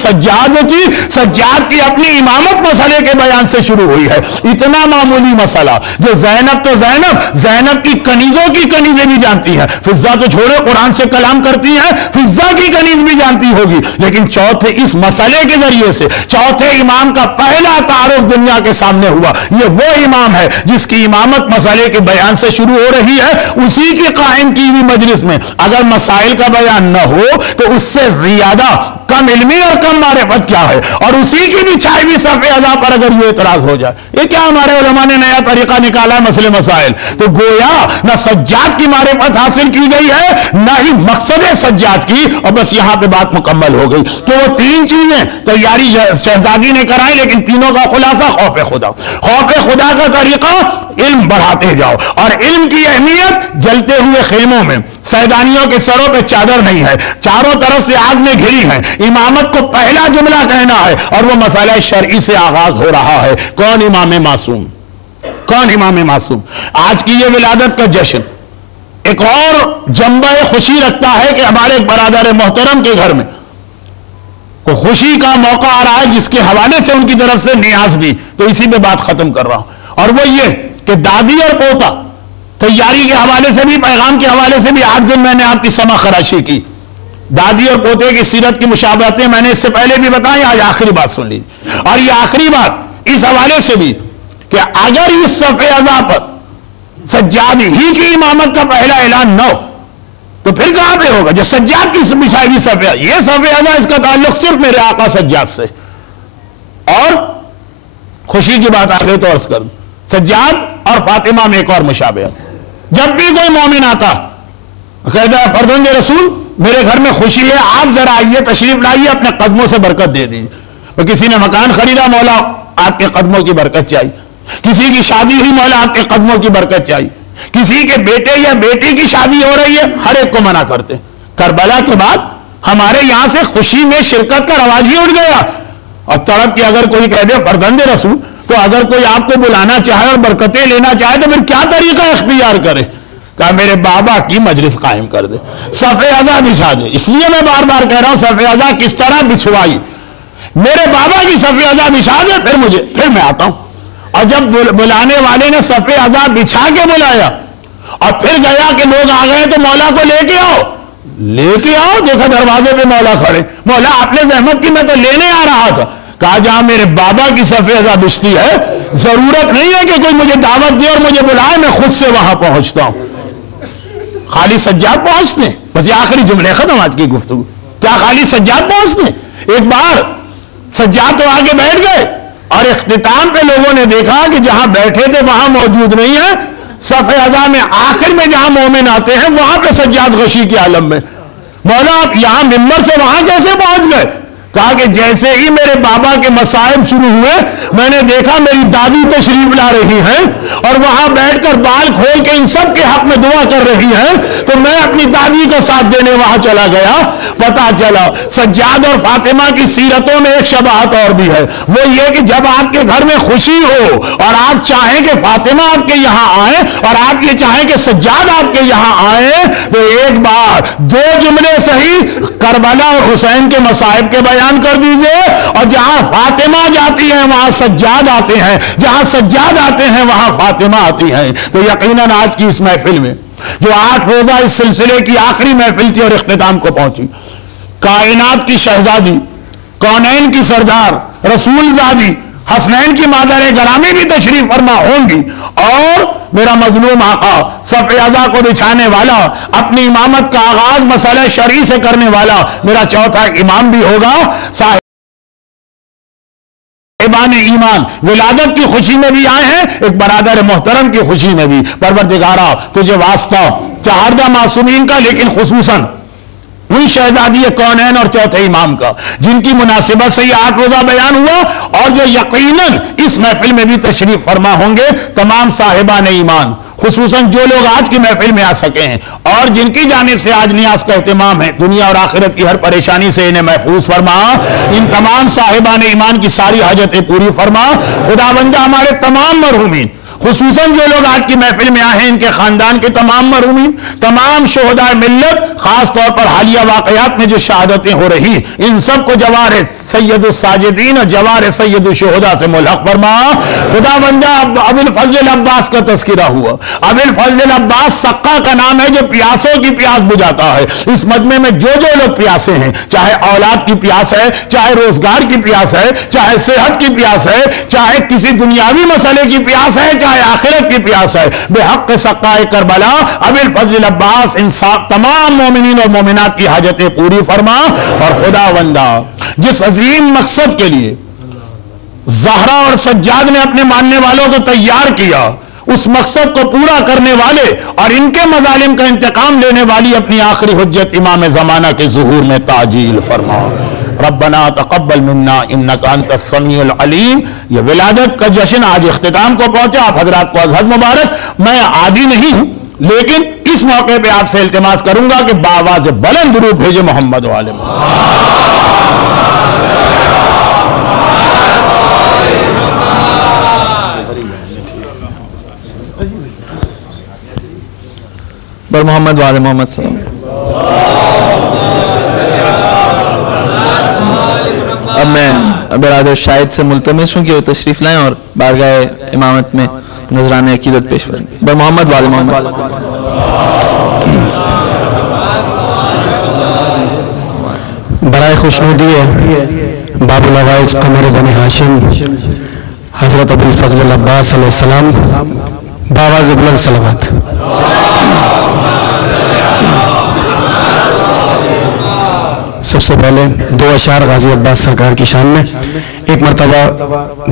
سجاد کی اپنی امامت مسئلے کے بیان سے شروع ہوئی ہے۔ اتنا معمولی مسئلہ جو زینب کی کنیزوں کی کنیزیں بھی جانتی ہیں، فضہ تو چھوڑے قرآن سے کلام کرتی ہیں، فضہ کی کنیز بھی جانتی ہوگی، لیکن چوتھے اس مسئلے کے ذریعے سے چوتھے امام کا پہلا تعارف دنیا کے سامنے ہوا۔ یہ وہ امام ہے جس کی امامت مسئلے کے بیان سے شروع ہو رہی ہے۔ اسی کی قائم کی ہوئی مجلس میں اگر مسائل کا بیان نہ ہو تو اس سے زیادہ کم علمی اور کم معرفت کیا ہے؟ اور اسی کی بھی چھائی بھی صفحے اعضاء پر اگر یہ اعتراض ہو جائے، یہ کیا ہمارے علماء نے نیا طریقہ نکالا ہے مسئلے مسائل؟ تو گویا نہ سجاد کی معرفت حاصل کی گئی ہے نہ ہی مقصد سجاد کی، اور بس یہاں پہ بات مکمل ہو گئی کہ وہ 3 چیزیں تیاری شہزادی نے کرائی، لیکن تینوں کا خلاصہ خوف خدا کا طریقہ علم بڑھاتے جاؤ، اور علم کی اہمیت جلتے ہوئے خیموں میں، سیدانیوں کے سروں پہ چادر نہیں ہے، چاروں طرف سے آگ میں گھری ہے، امامت کو پہلا جملہ کہنا ہے، اور وہ مسئلہ شرعی سے آغاز ہو رہا ہے۔ کون امام معصوم؟ کون امام معصوم؟ آج کی یہ ولادت کا جشن ایک اور جنبہ خوشی رکھتا ہے کہ ہمارے ایک برادر محترم کے گھر میں خوشی کا موقع آ رہا ہے، جس کے حوالے سے ان کی طرف سے نیاز بھی، تو اسی پہ بات ختم کر رہا ہوں، اور وہ یہ کہ دادی اور پوتا تیاری کے حوالے سے بھی، پیغام کے حوالے سے بھی 8 دن میں نے آپ کی سما خراشی کی۔ دادی اور پوتے کی سیرت کی مشابہتیں میں نے اس سے پہلے بھی بتائی، آج آخری بات سن لیجیے، اور یہ آخری بات اس حوالے سے بھی کہ اگر اس صفحہ اعضاء پر سجاد ہی کی امامت کا پہلا اعلان نہ ہو تو پھر کہاں پہ ہوگا؟ جو سجاد کی بچھائی ہوئی صفحہ، یہ صفحہ اعضاء اس کا تعلق صرف میرے آقا سجاد سے۔ اور خوشی کی بات آگے تو عرض کر دوں، سجاد اور فاطمہ میں ایک اور مشابہت، جب بھی کوئی مومن آتا کہتا ہے فرزند رسول میرے گھر میں خوشی ہے، آپ ذرا آئیے، تشریف لائیے، اپنے قدموں سے برکت دے دیجیے۔ تو کسی نے مکان خریدا، مولا آپ کے قدموں کی برکت چاہیے، کسی کی شادی ہوئی، مولا آپ کے قدموں کی برکت چاہیے، کسی کے بیٹے یا بیٹی کی شادی ہو رہی ہے، ہر ایک کو منع کرتے۔ کربلا کے بعد ہمارے یہاں سے خوشی میں شرکت کا رواج ہی اٹھ گیا، اور تڑپ کے اگر کوئی کہہ دے فرزند رسول، تو اگر کوئی آپ کو بلانا چاہے اور برکتیں لینا چاہے تو پھر کیا طریقہ اختیار کرے؟ کہا میرے بابا کی مجلس قائم کر دے، صفحہ اعضاء بچھا دے۔ اس لیے میں بار بار کہہ رہا ہوں صفحہ اعضاء کس طرح بچھوائی، میرے بابا کی صفحہ اعضاء بچھا دے، پھر میں آتا ہوں۔ اور جب بلانے والے نے صفحہ اعضاء بچھا کے بلایا اور پھر گیا کہ لوگ آ گئے تو مولا کو لے کے آؤ، دیکھا دروازے پہ مولا کھڑے، مولا آپ نے زحمت کی، میں تو لینے آ رہا تھا۔ کہا جہاں میرے بابا کی صفحہ اعضاء بچھتی ہے، ضرورت نہیں ہے کہ کوئی مجھے دعوت دے اور مجھے بلائے، میں خود سے وہاں پہنچتا ہوں۔ خالی سجاد پہنچتے ہیں؟ بس یہ آخری جملے ختم آج کی گفتگو، کیا خالی سجاد پہنچتے ہیں؟ ایک بار سجاد تو آگے بیٹھ گئے، اور اختتام پہ لوگوں نے دیکھا کہ جہاں بیٹھے تھے وہاں موجود نہیں ہے، صفحہ اعضاء میں آخر میں جہاں مومن آتے ہیں وہاں پہ سجاد غشی کے عالم میں۔ مولا آپ یہاں ممبر سے وہاں کیسے پہنچ گئے؟ کہا کہ جیسے ہی میرے بابا کے مصائب شروع ہوئے، میں نے دیکھا میری دادی تشریف لا رہی ہیں اور وہاں بیٹھ کر بال کھول کے ان سب کے حق میں دعا کر رہی ہیں، تو میں اپنی دادی کا ساتھ دینے وہاں چلا گیا۔ پتا چلا سجاد اور فاطمہ کی سیرتوں میں ایک شباہت اور بھی ہے، وہ یہ کہ جب آپ کے گھر میں خوشی ہو اور آپ چاہیں کہ فاطمہ آپ کے یہاں آئیں اور آپ یہ چاہیں کہ سجاد آپ کے یہاں آئیں، تو ایک بار 2 جملے صحیح کربلا اور حسین کے مصائب کے بیان کر دیجئے، اور جہاں فاطمہ جاتی ہیں وہاں سجاد آتے ہیں، جہاں سجاد آتے ہیں وہاں فاطمہ آتی ہیں۔ تو یقیناً آج کی اس محفل میں جو 8 روزہ اس سلسلے کی آخری محفل تھی اور اختتام کو پہنچی، کائنات کی شہزادی، کونین کی سردار، رسول زادی، حسنین کی مادر گرامی بھی تشریف فرما ہوں گی، اور میرا مظلوم آقا صفحہ اعضاء کو بچھانے والا، اپنی امامت کا آغاز مسئلہ شرعی سے کرنے والا میرا چوتھا امام بھی ہوگا۔ صاحبان ایمان ولادت کی خوشی میں بھی آئے ہیں، ایک برادر محترم کی خوشی میں بھی۔ پروردگارا تجھے واسطہ چہاردہ معصومین کا، لیکن خصوصاً وہی شہزادی کونین اور چوتھے امام کا، جن کی مناسبت سے یہ 8 روزہ بیان ہوا، اور جو یقیناً اس محفل میں بھی تشریف فرما ہوں گے تمام صاحبان ایمان، خصوصاً جو لوگ آج کی محفل میں آ سکے ہیں اور جن کی جانب سے آج نیاز کا اہتمام ہے، دنیا اور آخرت کی ہر پریشانی سے انہیں محفوظ فرما، ان تمام صاحبان ایمان کی ساری حاجتیں پوری فرما۔ خدا بندہ ہمارے تمام مرحومین، خصوصاً جو لوگ آج کی محفل میں آئے ہیں، ان کے خاندان کے تمام مرحومین، تمام شہداء ملت، خاص طور پر حالیہ واقعات میں جو شہادتیں ہو رہی، ان سب کو جوار سید الساجدین اور جوار سید الشہداء سے ملحق فرما۔ خدا بندہ ابو الفضل عباس کا تذکرہ ہوا، ابو الفضل عباس سقا کا نام ہے جو پیاسوں کی پیاس بجھاتا ہے۔ اس مجمع میں جو لوگ پیاسے ہیں، چاہے اولاد کی پیاس ہے، چاہے روزگار کی پیاس ہے، چاہے صحت کی پیاس ہے، چاہے کسی دنیاوی مسئلے کی پیاس ہے، چاہے آخرت کی پیاس ہے، بے حق سقائے کربلا ابو الفضل عباس ان تمام مومنین اور مومنات کی حاجتیں پوری فرما۔ اور خدا بندہ جس عظیم مقصد کے لیے زہرا اور سجاد نے اپنے ماننے والوں کو تیار کیا، اس مقصد کو پورا کرنے والے اور ان کے مظالم کا انتقام لینے والی اپنی آخری حجت امام زمانہ کے ظہور میں تعجیل فرما۔ ربنا تقبل منا انک انت السمیع العلیم. یہ ولادت کا جشن آج اختتام کو پہنچا. آپ حضرات کو ازحد مبارک. میں عادی نہیں ہوں لیکن اس موقع پہ آپ سے التماس کروں گا کہ بآواز بلند درود بھیجے محمد و آل محمد. بر محمد و آل محمد صلی اللہ. اب میں برادر شاہد سے ملتمس ہوں کہ وہ تشریف لائیں اور بارگاہ امامت میں نذران عقیدت پیش کریں. بر محمد و آل محمد صلی اللہ. برائے خوشنودی ہے باب العوائج قمر بنی ہاشم حضرت ابو الفضل العباس علیہ السلام بآواز بلند صلوات. سب سے پہلے دو اشعار غازی عباس سرکار کی شان میں. ایک مرتبہ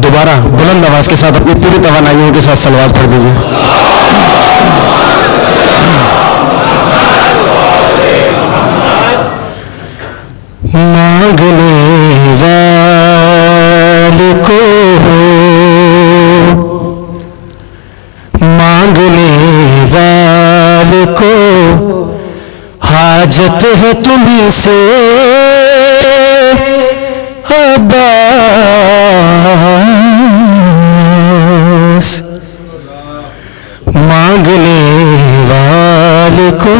دوبارہ بلند آواز کے ساتھ اپنی پوری توانائیوں کے ساتھ صلوات پڑھ دیجیے. مانگنے والے کو مانگنے والے کو حاجت ہے تمہیں سے عباس. مانگنے والے کو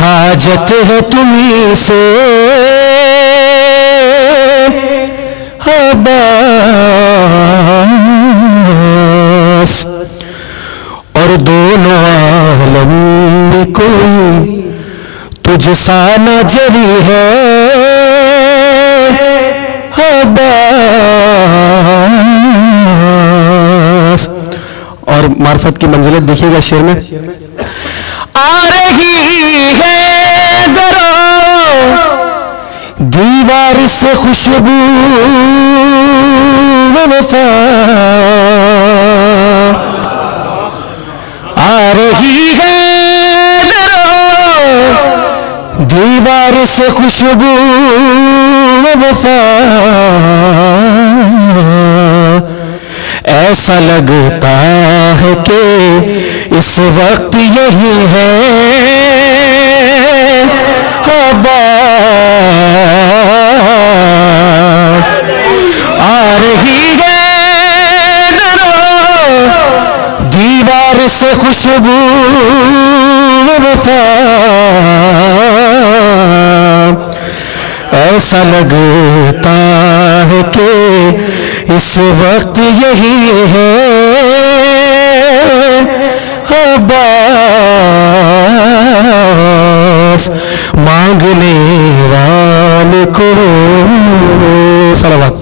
حاجت ہے تمہیں سے عباس. اور دونوں عالم میں کوئی تجھ سا نہ جری ہے عباس. اور معرفت کی منزلت دیکھیے گا شعر میں. آ رہی ہے درو دیوار سے خوشبو وفا. آ رہی ہے درو دیوار سے خوشبو وفا. ایسا لگتا ہے کہ اس وقت یہی ہے عباس. آ رہی ہے درو دیوار سے خوشبو وفا. ایسا لگتا ہے کہ اس وقت یہی ہے عباس. مانگنے والے کو صلوات.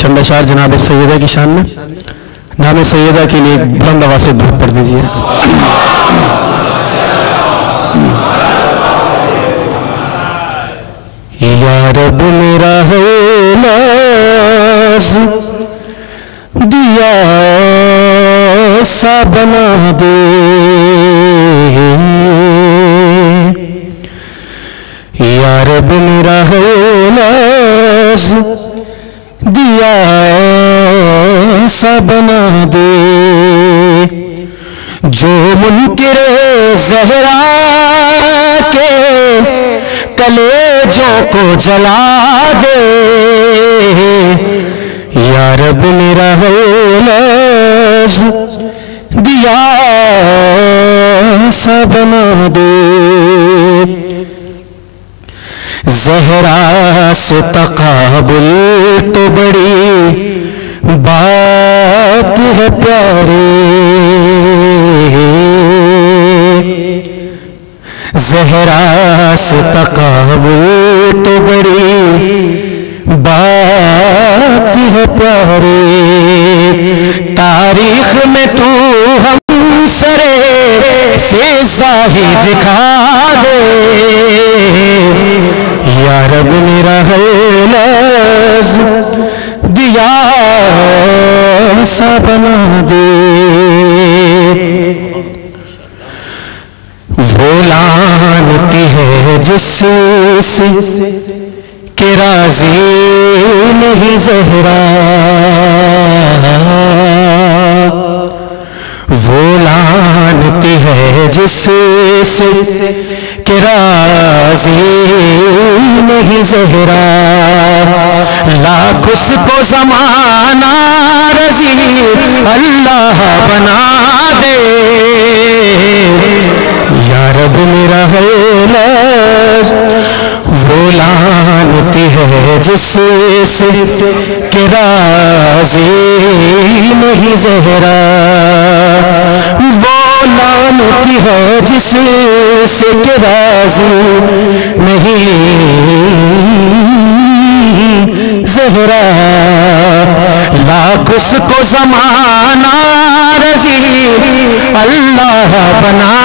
چند اشعار جناب سیدہ کی شان میں. نام سیدہ کے لیے بلند آواز سے درود پڑھ دیجیے. یا رب میرا ناز دیا سا بنا دے. یا رب میرا ناز دیا سا بنا دے. جو منکر زہرا کے کلیجوں کو جلا دے. یا رب میرا ناز دیا سا بنا دے. زہرا سے تقابل تو بڑی بات ہے پیارے. زہرا سے تقابل تو بڑی بات ہے پیارے. تاریخ میں تو ہم سرے فیضا ہی دکھا دے. یا رب میرا ناز دیا سا بنا دے. جس سے کہ راضی نہیں زہرا، وہ لعنتی ہے جس سے کہ راضی نہیں زہرا، لاکھ اس کو زمانہ رضی اللہ بنا دے، یا رب میرا ہے لفظ وہ لعنتی ہے جس سے کہ راضی نہیں زہرا، وہ لعنتی ہے جس سے کہ راضی نہیں زہرا، لاکھ اس کو زمانہ رضی اللہ بنا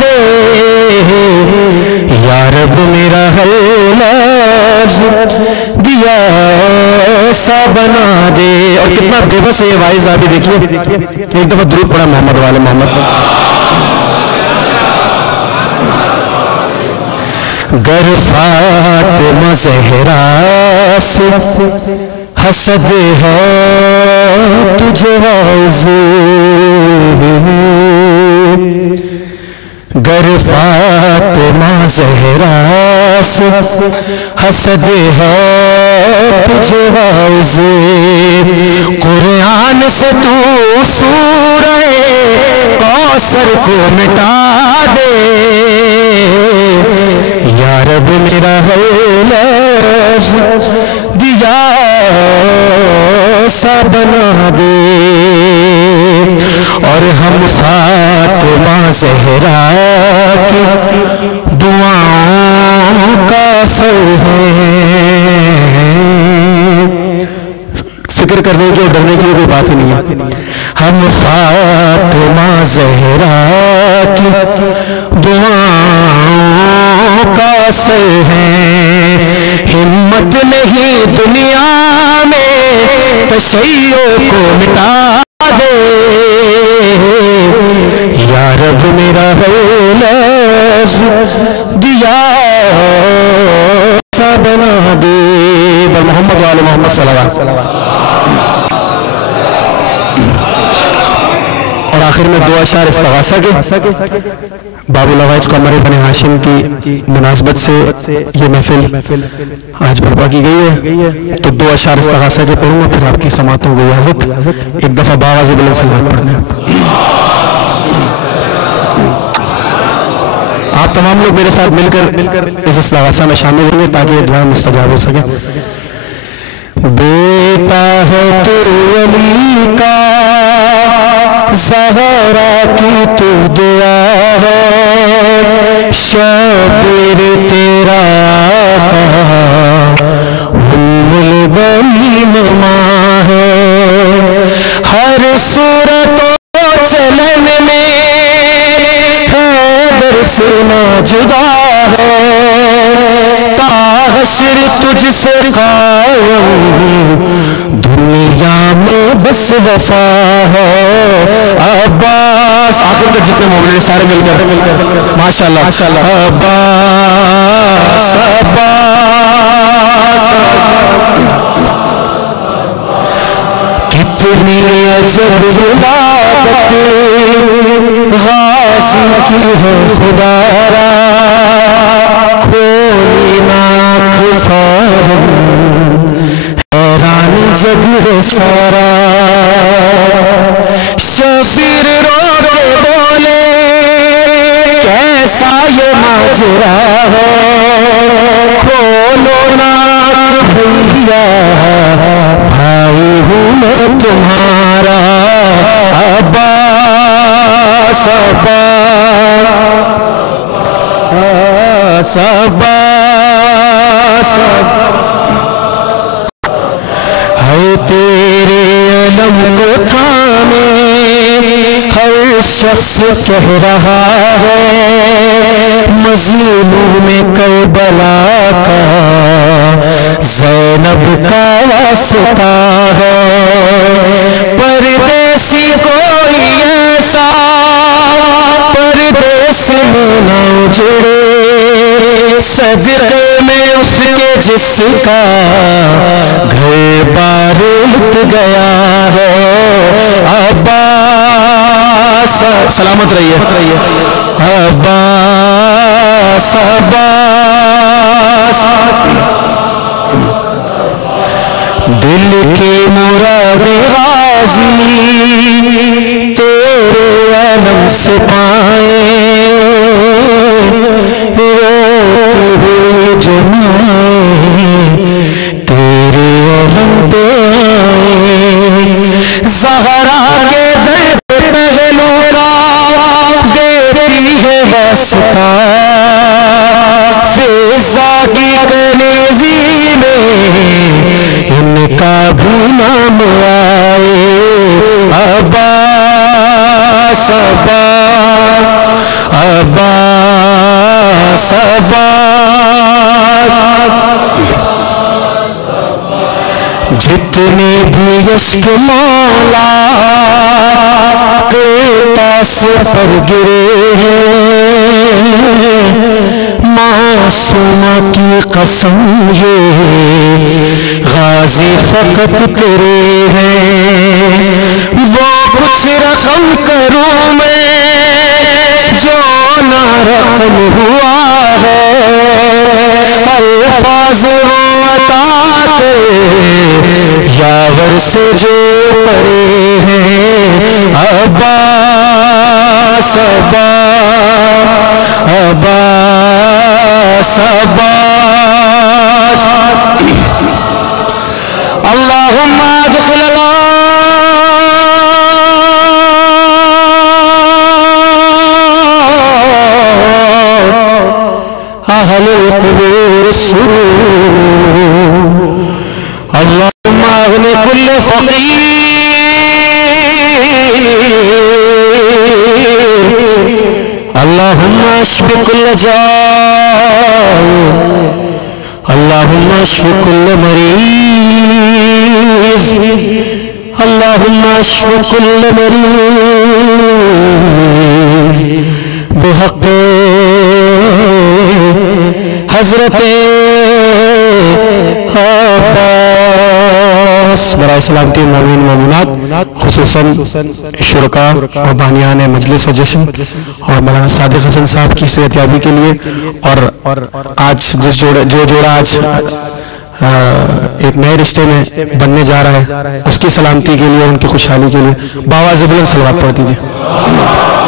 دے، یا رب میرا لفظ دیا ایسا بنا دے۔ اور کتنا بے بس ہے یہ وائز، آپ بھی دیکھیے، ایک دفعہ درود پڑھا محمد والے محمد۔ گر فاطمہ زہرا سے حسد ہے تجھے واضح، گر فاطمہ زہرا سے حسد ہے تجھے واضح، قرآن سے تو سورہ کوثر کو مٹا دے، یا رب میرا ہے لفظ دیا ایسا بنا دے، اور ہم فاطمہ زہرا کی دعاؤں کا سر ہیں، فکر کرنے کی اور ڈرنے کی کوئی بات ہی نہیں ہے، ہم فاطمہ زہرا کی دعاؤں کا سر ہیں، ہمت نہیں دنیا میں تشیع کو مٹا دے، یا رب میرا ہے لفظ دیا ایسا بنا دے، محمد والے محمد صلی اللہ علیہ وسلم۔ اور آخر میں دو اشعار استغاثہ کے باب العوائج قمر بن ہاشم کی مناسبت سے یہ محفل آج برپا کی گئی ہے، تو دو اشعار استغاثہ کے پڑھوں گا، پھر آپ کی سماعتوں کو اجازت، ایک دفعہ باواز بلند صلوات پڑھنا ہے۔ آپ تمام لوگ میرے ساتھ مل کر اس استغاثہ میں شامل ہوں گے تاکہ یہ دعا مستجاب ہو سکے۔ بیٹا ہے تو علی کا، زہرا کی تو دعا ہے، شبیر تیرا آقا ام البنین ماں ہے، ہر صورت و چلن میں حیدر سے نہ جدا ہے، تا حشر تجھ سے قائم دنیا میں بس وفا ہے، عباس آخر تک جتنے مومن سارے مل کر ماشاءاللہ عباس عباس، کتنی عجب ولادت غازی کی ہے خدا را، کھولی ناک فارم حیران جگ ہے سارا، شفیر رو کے بولے کیسا یہ ماجرا ہے، کھولو ناک بھیا بھائی ہوں میں تمہارا، عباس عباس عباس، ہے تیرے علم کو تھامے ہر شخص کہہ رہا ہے، مظلوم کربلا کا زینب کا واسطہ ہے، پردیسی کوئی ایسا پردیس میں نہ جڑے، صدقے میں اس کے جس کا گھر بار لٹ گیا ہے عباس سلامت رہیے عباس عباس دل کی مراد غازی تیرے علم سے پائیں روتے ہوئے جمائیں تیرے علم پہ آئیں زہرا کے در پہ پہلو کا دیتی ہے واسطہ فضا کی کنیزی میں ان کا بھی نام آئے عباس عباس عباس جتنے بھی عشق مولا قرطاس پر گرے ہیں معصومہ کی قسم یہ غازی فقط تیرے ہیں وہ کچھ رقم کروں میں جو نہ رقم ہوا ہے الفاظ وہ عطا کے یاور سے جو پڑے ہیں عباس عباس عباس اللہم ادخل اہل القبور السرور اللہم اغنی کل فقیر اللہم اشف کل جائع اللہم اشف کل مریض اللہم اشف کل مریض بحق حضرت عباس برائے سلامتی مومنین مومنات خصوصاً شرکاء اور بانیان مجلس و جشن اور مولانا صادق حسن صاحب کی صحت یابی کے لیے اور آج جو جوڑا آج ایک نئے رشتے میں بننے جا رہا ہے اس کی سلامتی کے لیے اور ان کی خوشحالی کے لیے باواز بلند صلوات پڑھ دیجیے